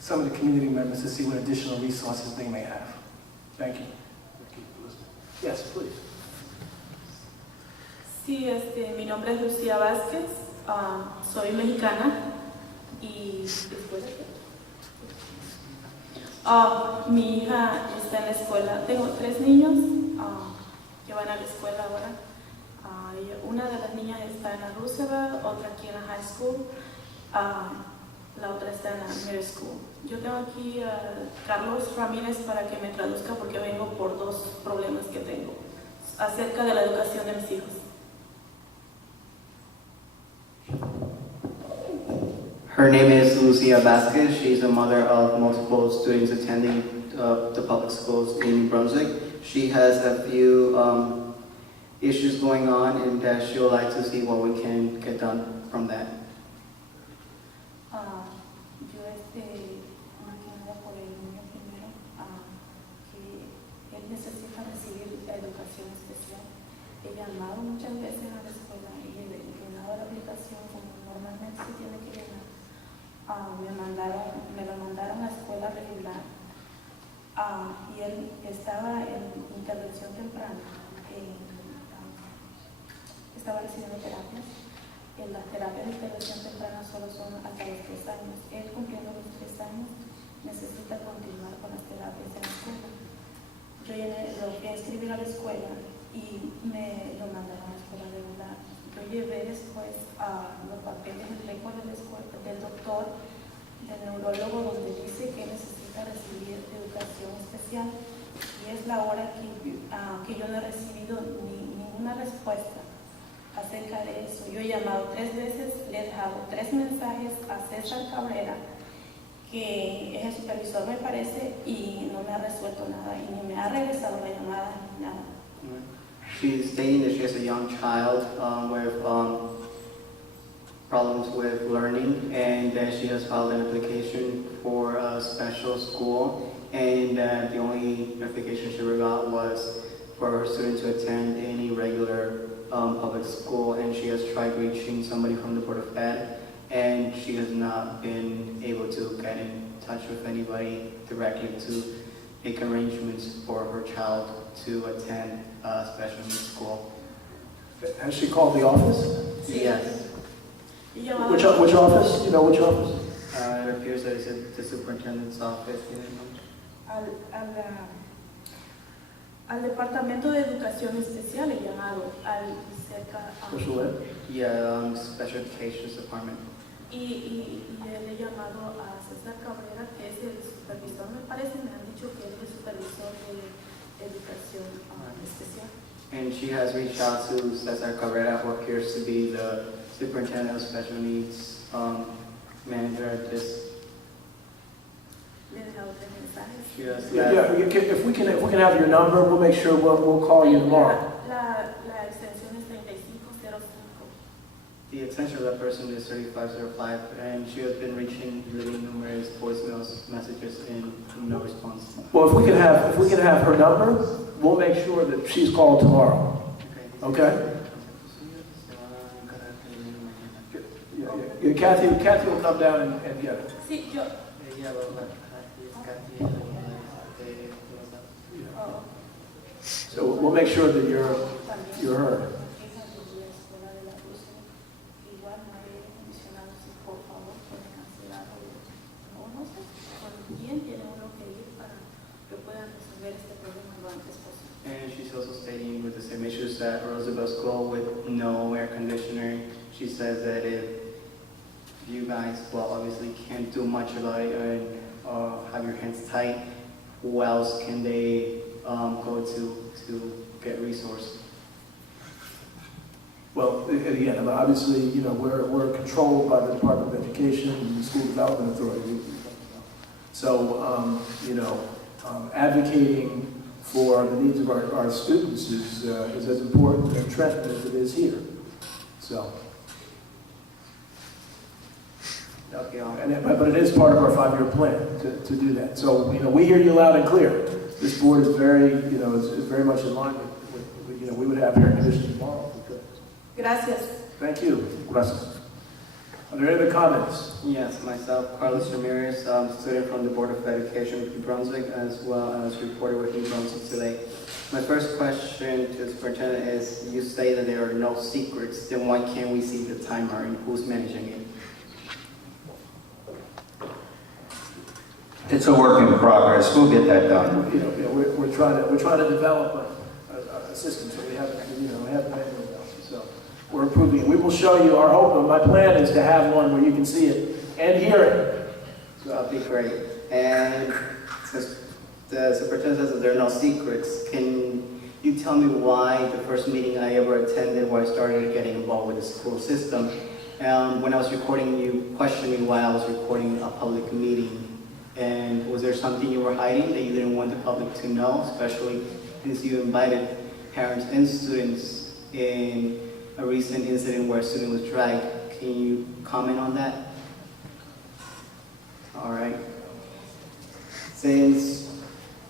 some of the community members to see what additional resources they may have. Thank you. Yes, please. Sí, mi nombre es Lucía Vázquez, soy mexicana y después mi hija está en la escuela. Tengo 3 niños que van a la escuela ahora. Una de las niñas está en la Roosevelt, otra aquí en la high school, la otra está en la middle school. Yo tengo aquí a Carlos Ramírez para que me traduzca porque vengo por 2 problemas que tengo acerca de la educación de mis hijos. Her name is Lucia Vasquez. She's a mother of multiple students attending the public schools in New Brunswick. She has a few issues going on, and she would like to see what we can get done from that. Yo más que nada por el niño primero, que él necesita recibir educación especial. He llamado muchas veces a la escuela y he llenado la aplicación como normalmente se tiene que llenar. Me lo mandaron a escuela regular y él estaba en intervención temprana, estaba recibiendo terapias. Las terapias de intervención temprana solo son hasta los 3 años. Él cumpliendo los 3 años necesita continuar con las terapias en la escuela. Yo lo fui a inscribir a la escuela y me lo mandaron a la escuela regular. Yo llevé después los papeles del récord de la escuela, del doctor, del neurólogo, donde dice que necesita recibir educación especial. Y es la hora que yo no he recibido ninguna respuesta acerca de eso. Yo he llamado 3 veces, le he dejado 3 mensajes a César Cabrera, que es el supervisor me parece, y no me ha resuelto nada, y ni me ha regresado la llamada ni nada. She's stating that she has a young child with problems with learning, and that she has filed an application for a special school, and that the only notification she ever got was for her student to attend any regular public school, and she has tried reaching somebody from the Board of Ed, and she has not been able to get in touch with anybody directly to make arrangements for her child to attend a special needs school. Has she called the office? Yes. Which office? You know which office? It appears that it's at the superintendent's office. Al Departamento de Educación Especial he llamado al cerca Special Ed? Yeah, Special Education Department. y le he llamado a César Cabrera, que es el supervisor, me parece, me han dicho que él es el supervisor de educación especial. And she has reached out to Cesar Cabrera, who appears to be the superintendent of special needs manager at this. Le he dejado 3 mensajes. If we can have your number, we'll make sure we'll call you tomorrow. La extensión es 3505. The extension of that person is 3505, and she has been reaching really numerous voicemails, messages, and no response. Well, if we can have her number, we'll make sure that she's called tomorrow. Okay? Yeah, Kathy will come down and get it. Sí, yo. So we'll make sure that you're her. And she's also stating with the same issues at Roosevelt School with no air conditioner. She says that if you guys, well, obviously can't do much about it, and have your hands tight, who else can they go to get resource? Well, again, obviously, you know, we're controlled by the Department of Education and the School Development Authority. So, you know, advocating for the needs of our students is as important in Trenton as it is here. So, Okay, but it is part of our 5-year plan to do that. So, you know, we hear you loud and clear. This board is very, you know, is very much in line with you know, we would have air conditioning tomorrow if we could. Gracias. Thank you. Gracias. Are there any other comments? Yes, myself, Carlos Ramirez, student from the Board of Education of New Brunswick, as well as reporter with New Brunswick today. My first question to the superintendent is, you say that there are no secrets, then why can't we see the timer and who's managing it? It's a work in progress. We'll get that done. You know, we're trying to develop a system, so we haven't manual done. So we're improving it. We will show you. Our hope, my plan is to have one where you can see it and hear it. So that'll be great. And since the superintendent says that there are no secrets, can you tell me why the first meeting I ever attended, where I started getting involved with the school system, when I was recording, you questioned me why I was recording a public meeting? And was there something you were hiding that you didn't want the public to know, especially since you invited parents and students in a recent incident where a student was dragged? Can you comment on that? All right. Since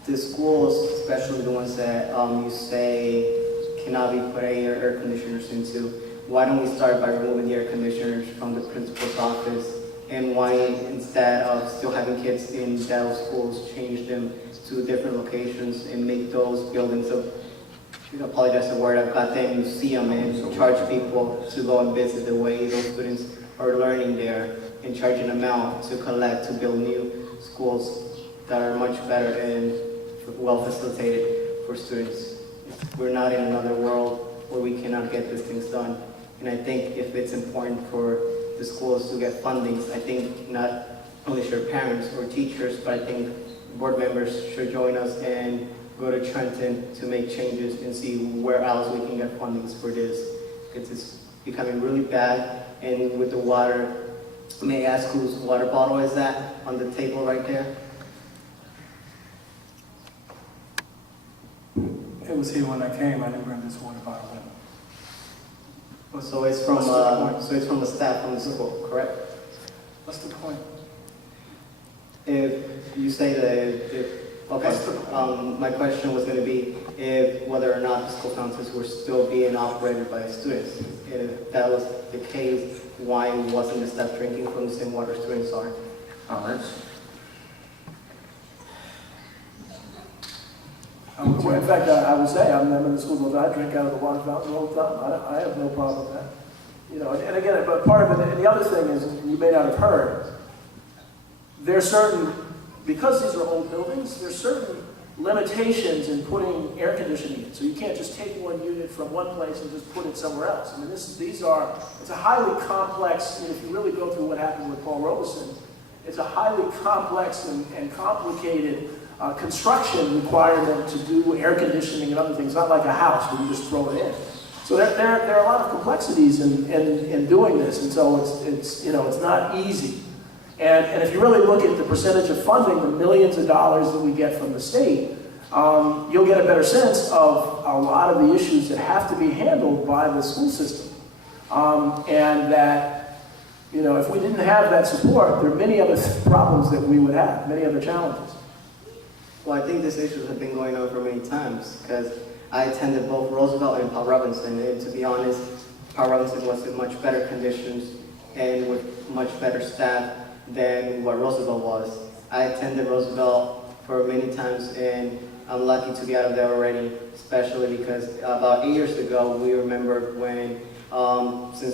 the schools, especially the ones that you say cannot be putting air conditioners into, why don't we start by removing the air conditioners from the principal's office? And why, instead of still having kids in those schools, change them to different locations and make those buildings of, I apologize for the word, I've got that museum, and charge people to go and visit the way those students are learning there, and charge an amount to collect to build new schools that are much better and well facilitated for students. We're not in another world where we cannot get these things done. And I think if it's important for the schools to get fundings, I think not only should parents or teachers, but I think board members should join us and go to Trenton to make changes and see where else we can get fundings for this. Because it's becoming really bad. And with the water, may I ask whose water bottle is that on the table right there? It was here when I came. I didn't bring this water bottle in. So it's from the staff from the school, correct? What's the point? If you say that, okay, my question was going to be if whether or not the school fountains were still being operated by students. If that was the case, why wasn't the staff drinking from the same water students are? In fact, I would say, I'm in the schools, I drink out of the water fountain all the time. I have no problem with that. You know, and again, but part of it, and the other thing is, you may not have heard, there's certain, because these are old buildings, there's certain limitations in putting air conditioning in. So you can't just take one unit from one place and just put it somewhere else. I mean, it's a highly complex, and if you really go through what happened with Paul Robeson, it's a highly complex and complicated construction requirement to do air conditioning and other things, not like a house where you just throw it in. So there are a lot of complexities in doing this, and so it's you know, it's not easy. And if you really look at the percentage of funding, the millions of dollars that we get from the state, you'll get a better sense of a lot of the issues that have to be handled by the school system. And that, you know, if we didn't have that support, there are many other problems that we would have, many other challenges. Well, I think these issues have been going on for many times because I attended both Roosevelt and Paul Robinson, and to be honest, Paul Robinson was in much better conditions and with much better staff than what Roosevelt was. I attended Roosevelt for many times, and I'm lucky to be out of there already, especially because about 8 years ago, we remember when I was in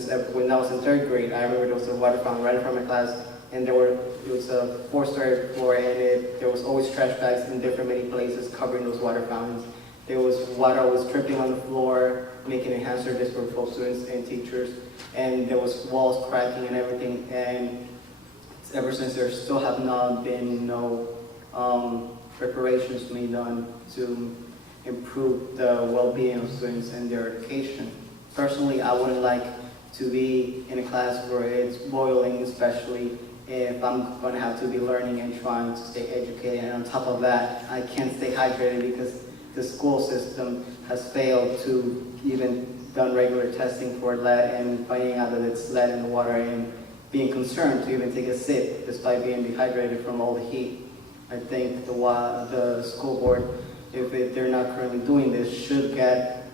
3rd grade, I remember there was a water fountain right in front of my class, and it was a 4-story floor, and there was always trash bags in many places covering those water fountains. There was water was dripping on the floor, making it hazardous for both students and teachers, and there was walls cracking and everything. And ever since there still have not been no preparations being done to improve the well-being of students and their education. Personally, I wouldn't like to be in a class where it's boiling, especially if I'm going to have to be learning and trying to stay educated. And on top of that, I can't stay hydrated because the school system has failed to even done regular testing for lead and finding out that it's lead in the water and being concerned to even take a sip despite being dehydrated from all the heat. I think the school board, if they're not currently doing this, should get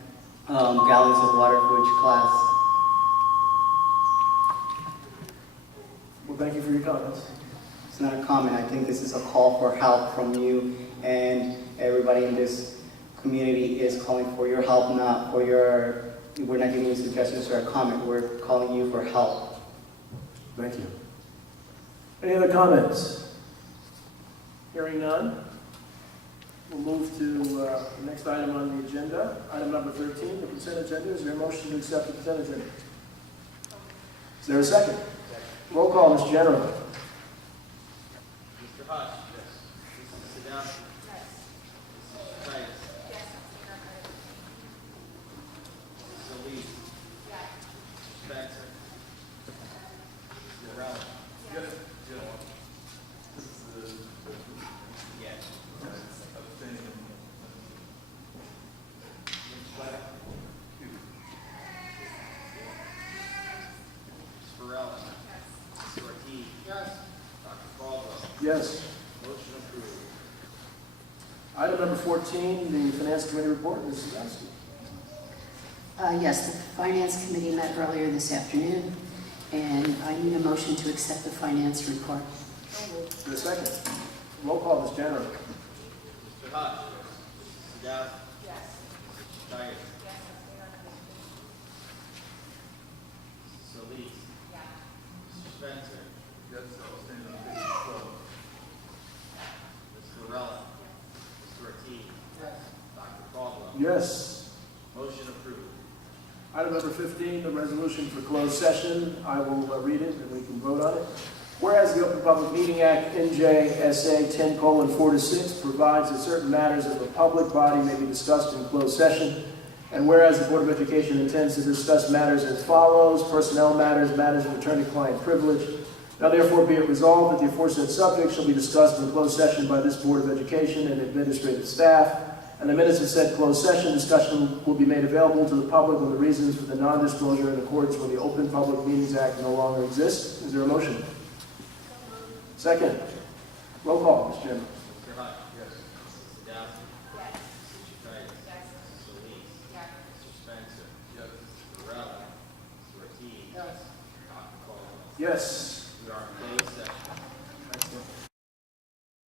gallons of water for each class. Well, thank you for your comments. It's not a comment. I think this is a call for help from you, and everybody in this community is calling for your help, not for your, we're not giving you suggestions or a comment. We're calling you for help. Thank you. Any other comments? Hearing none, we'll move to the next item on the agenda. Item number 13, the consent agenda. Is there a motion to accept the consent agenda? Is there a second? Roll call, Mr. General. Mr. Hodge? Yes. Mrs. Sadowski? Yes. Mrs. Titus? Yes. Mrs. Elise? Yes. Mr. Spencer? Mr. Morales? Yes. Yes. Ms. Varela? Ms. Ortiz? Yes. Dr. Caldwell? Yes. Motion approved. Item number 14, the Finance Committee report. Mrs. Sadowski. Yes, the Finance Committee met earlier this afternoon, and I need a motion to accept the finance report. Is there a second? Roll call, Ms. General. Mr. Hodge? Mrs. Sadowski? Yes. Mrs. Titus? Yes. Mrs. Elise? Yes. Mr. Spencer? Yes, I'll stand on page 12. Ms. Varela? Yes. Mr. Ortiz? Yes. Dr. Caldwell? Yes. Motion approved. Item number 15, the resolution for closed session. I will read it and we can vote on it. Whereas the Open Public Meeting Act, NJSA 10:4-6, provides that certain matters of a public body may be discussed in closed session, and whereas the Board of Education intends to discuss matters as follows: personnel matters, matters of attorney-client privilege. Now therefore be it resolved that the aforesaid subject shall be discussed in closed session by this Board of Education and administrative staff, and the minutes of said closed session discussion will be made available to the public when the reasons for the non-disclosure in accordance with the Open Public Meetings Act no longer exist. Is there a motion? Second. Roll call, Ms. Jim. Mr. Hodge? Yes. Mrs. Sadowski? Yes. Mrs. Titus? Yes. Mrs. Elise? Yes. Mr. Spencer? Yes. Mr. Varela? Mr. Ortiz? Yes. Dr. Caldwell? Yes.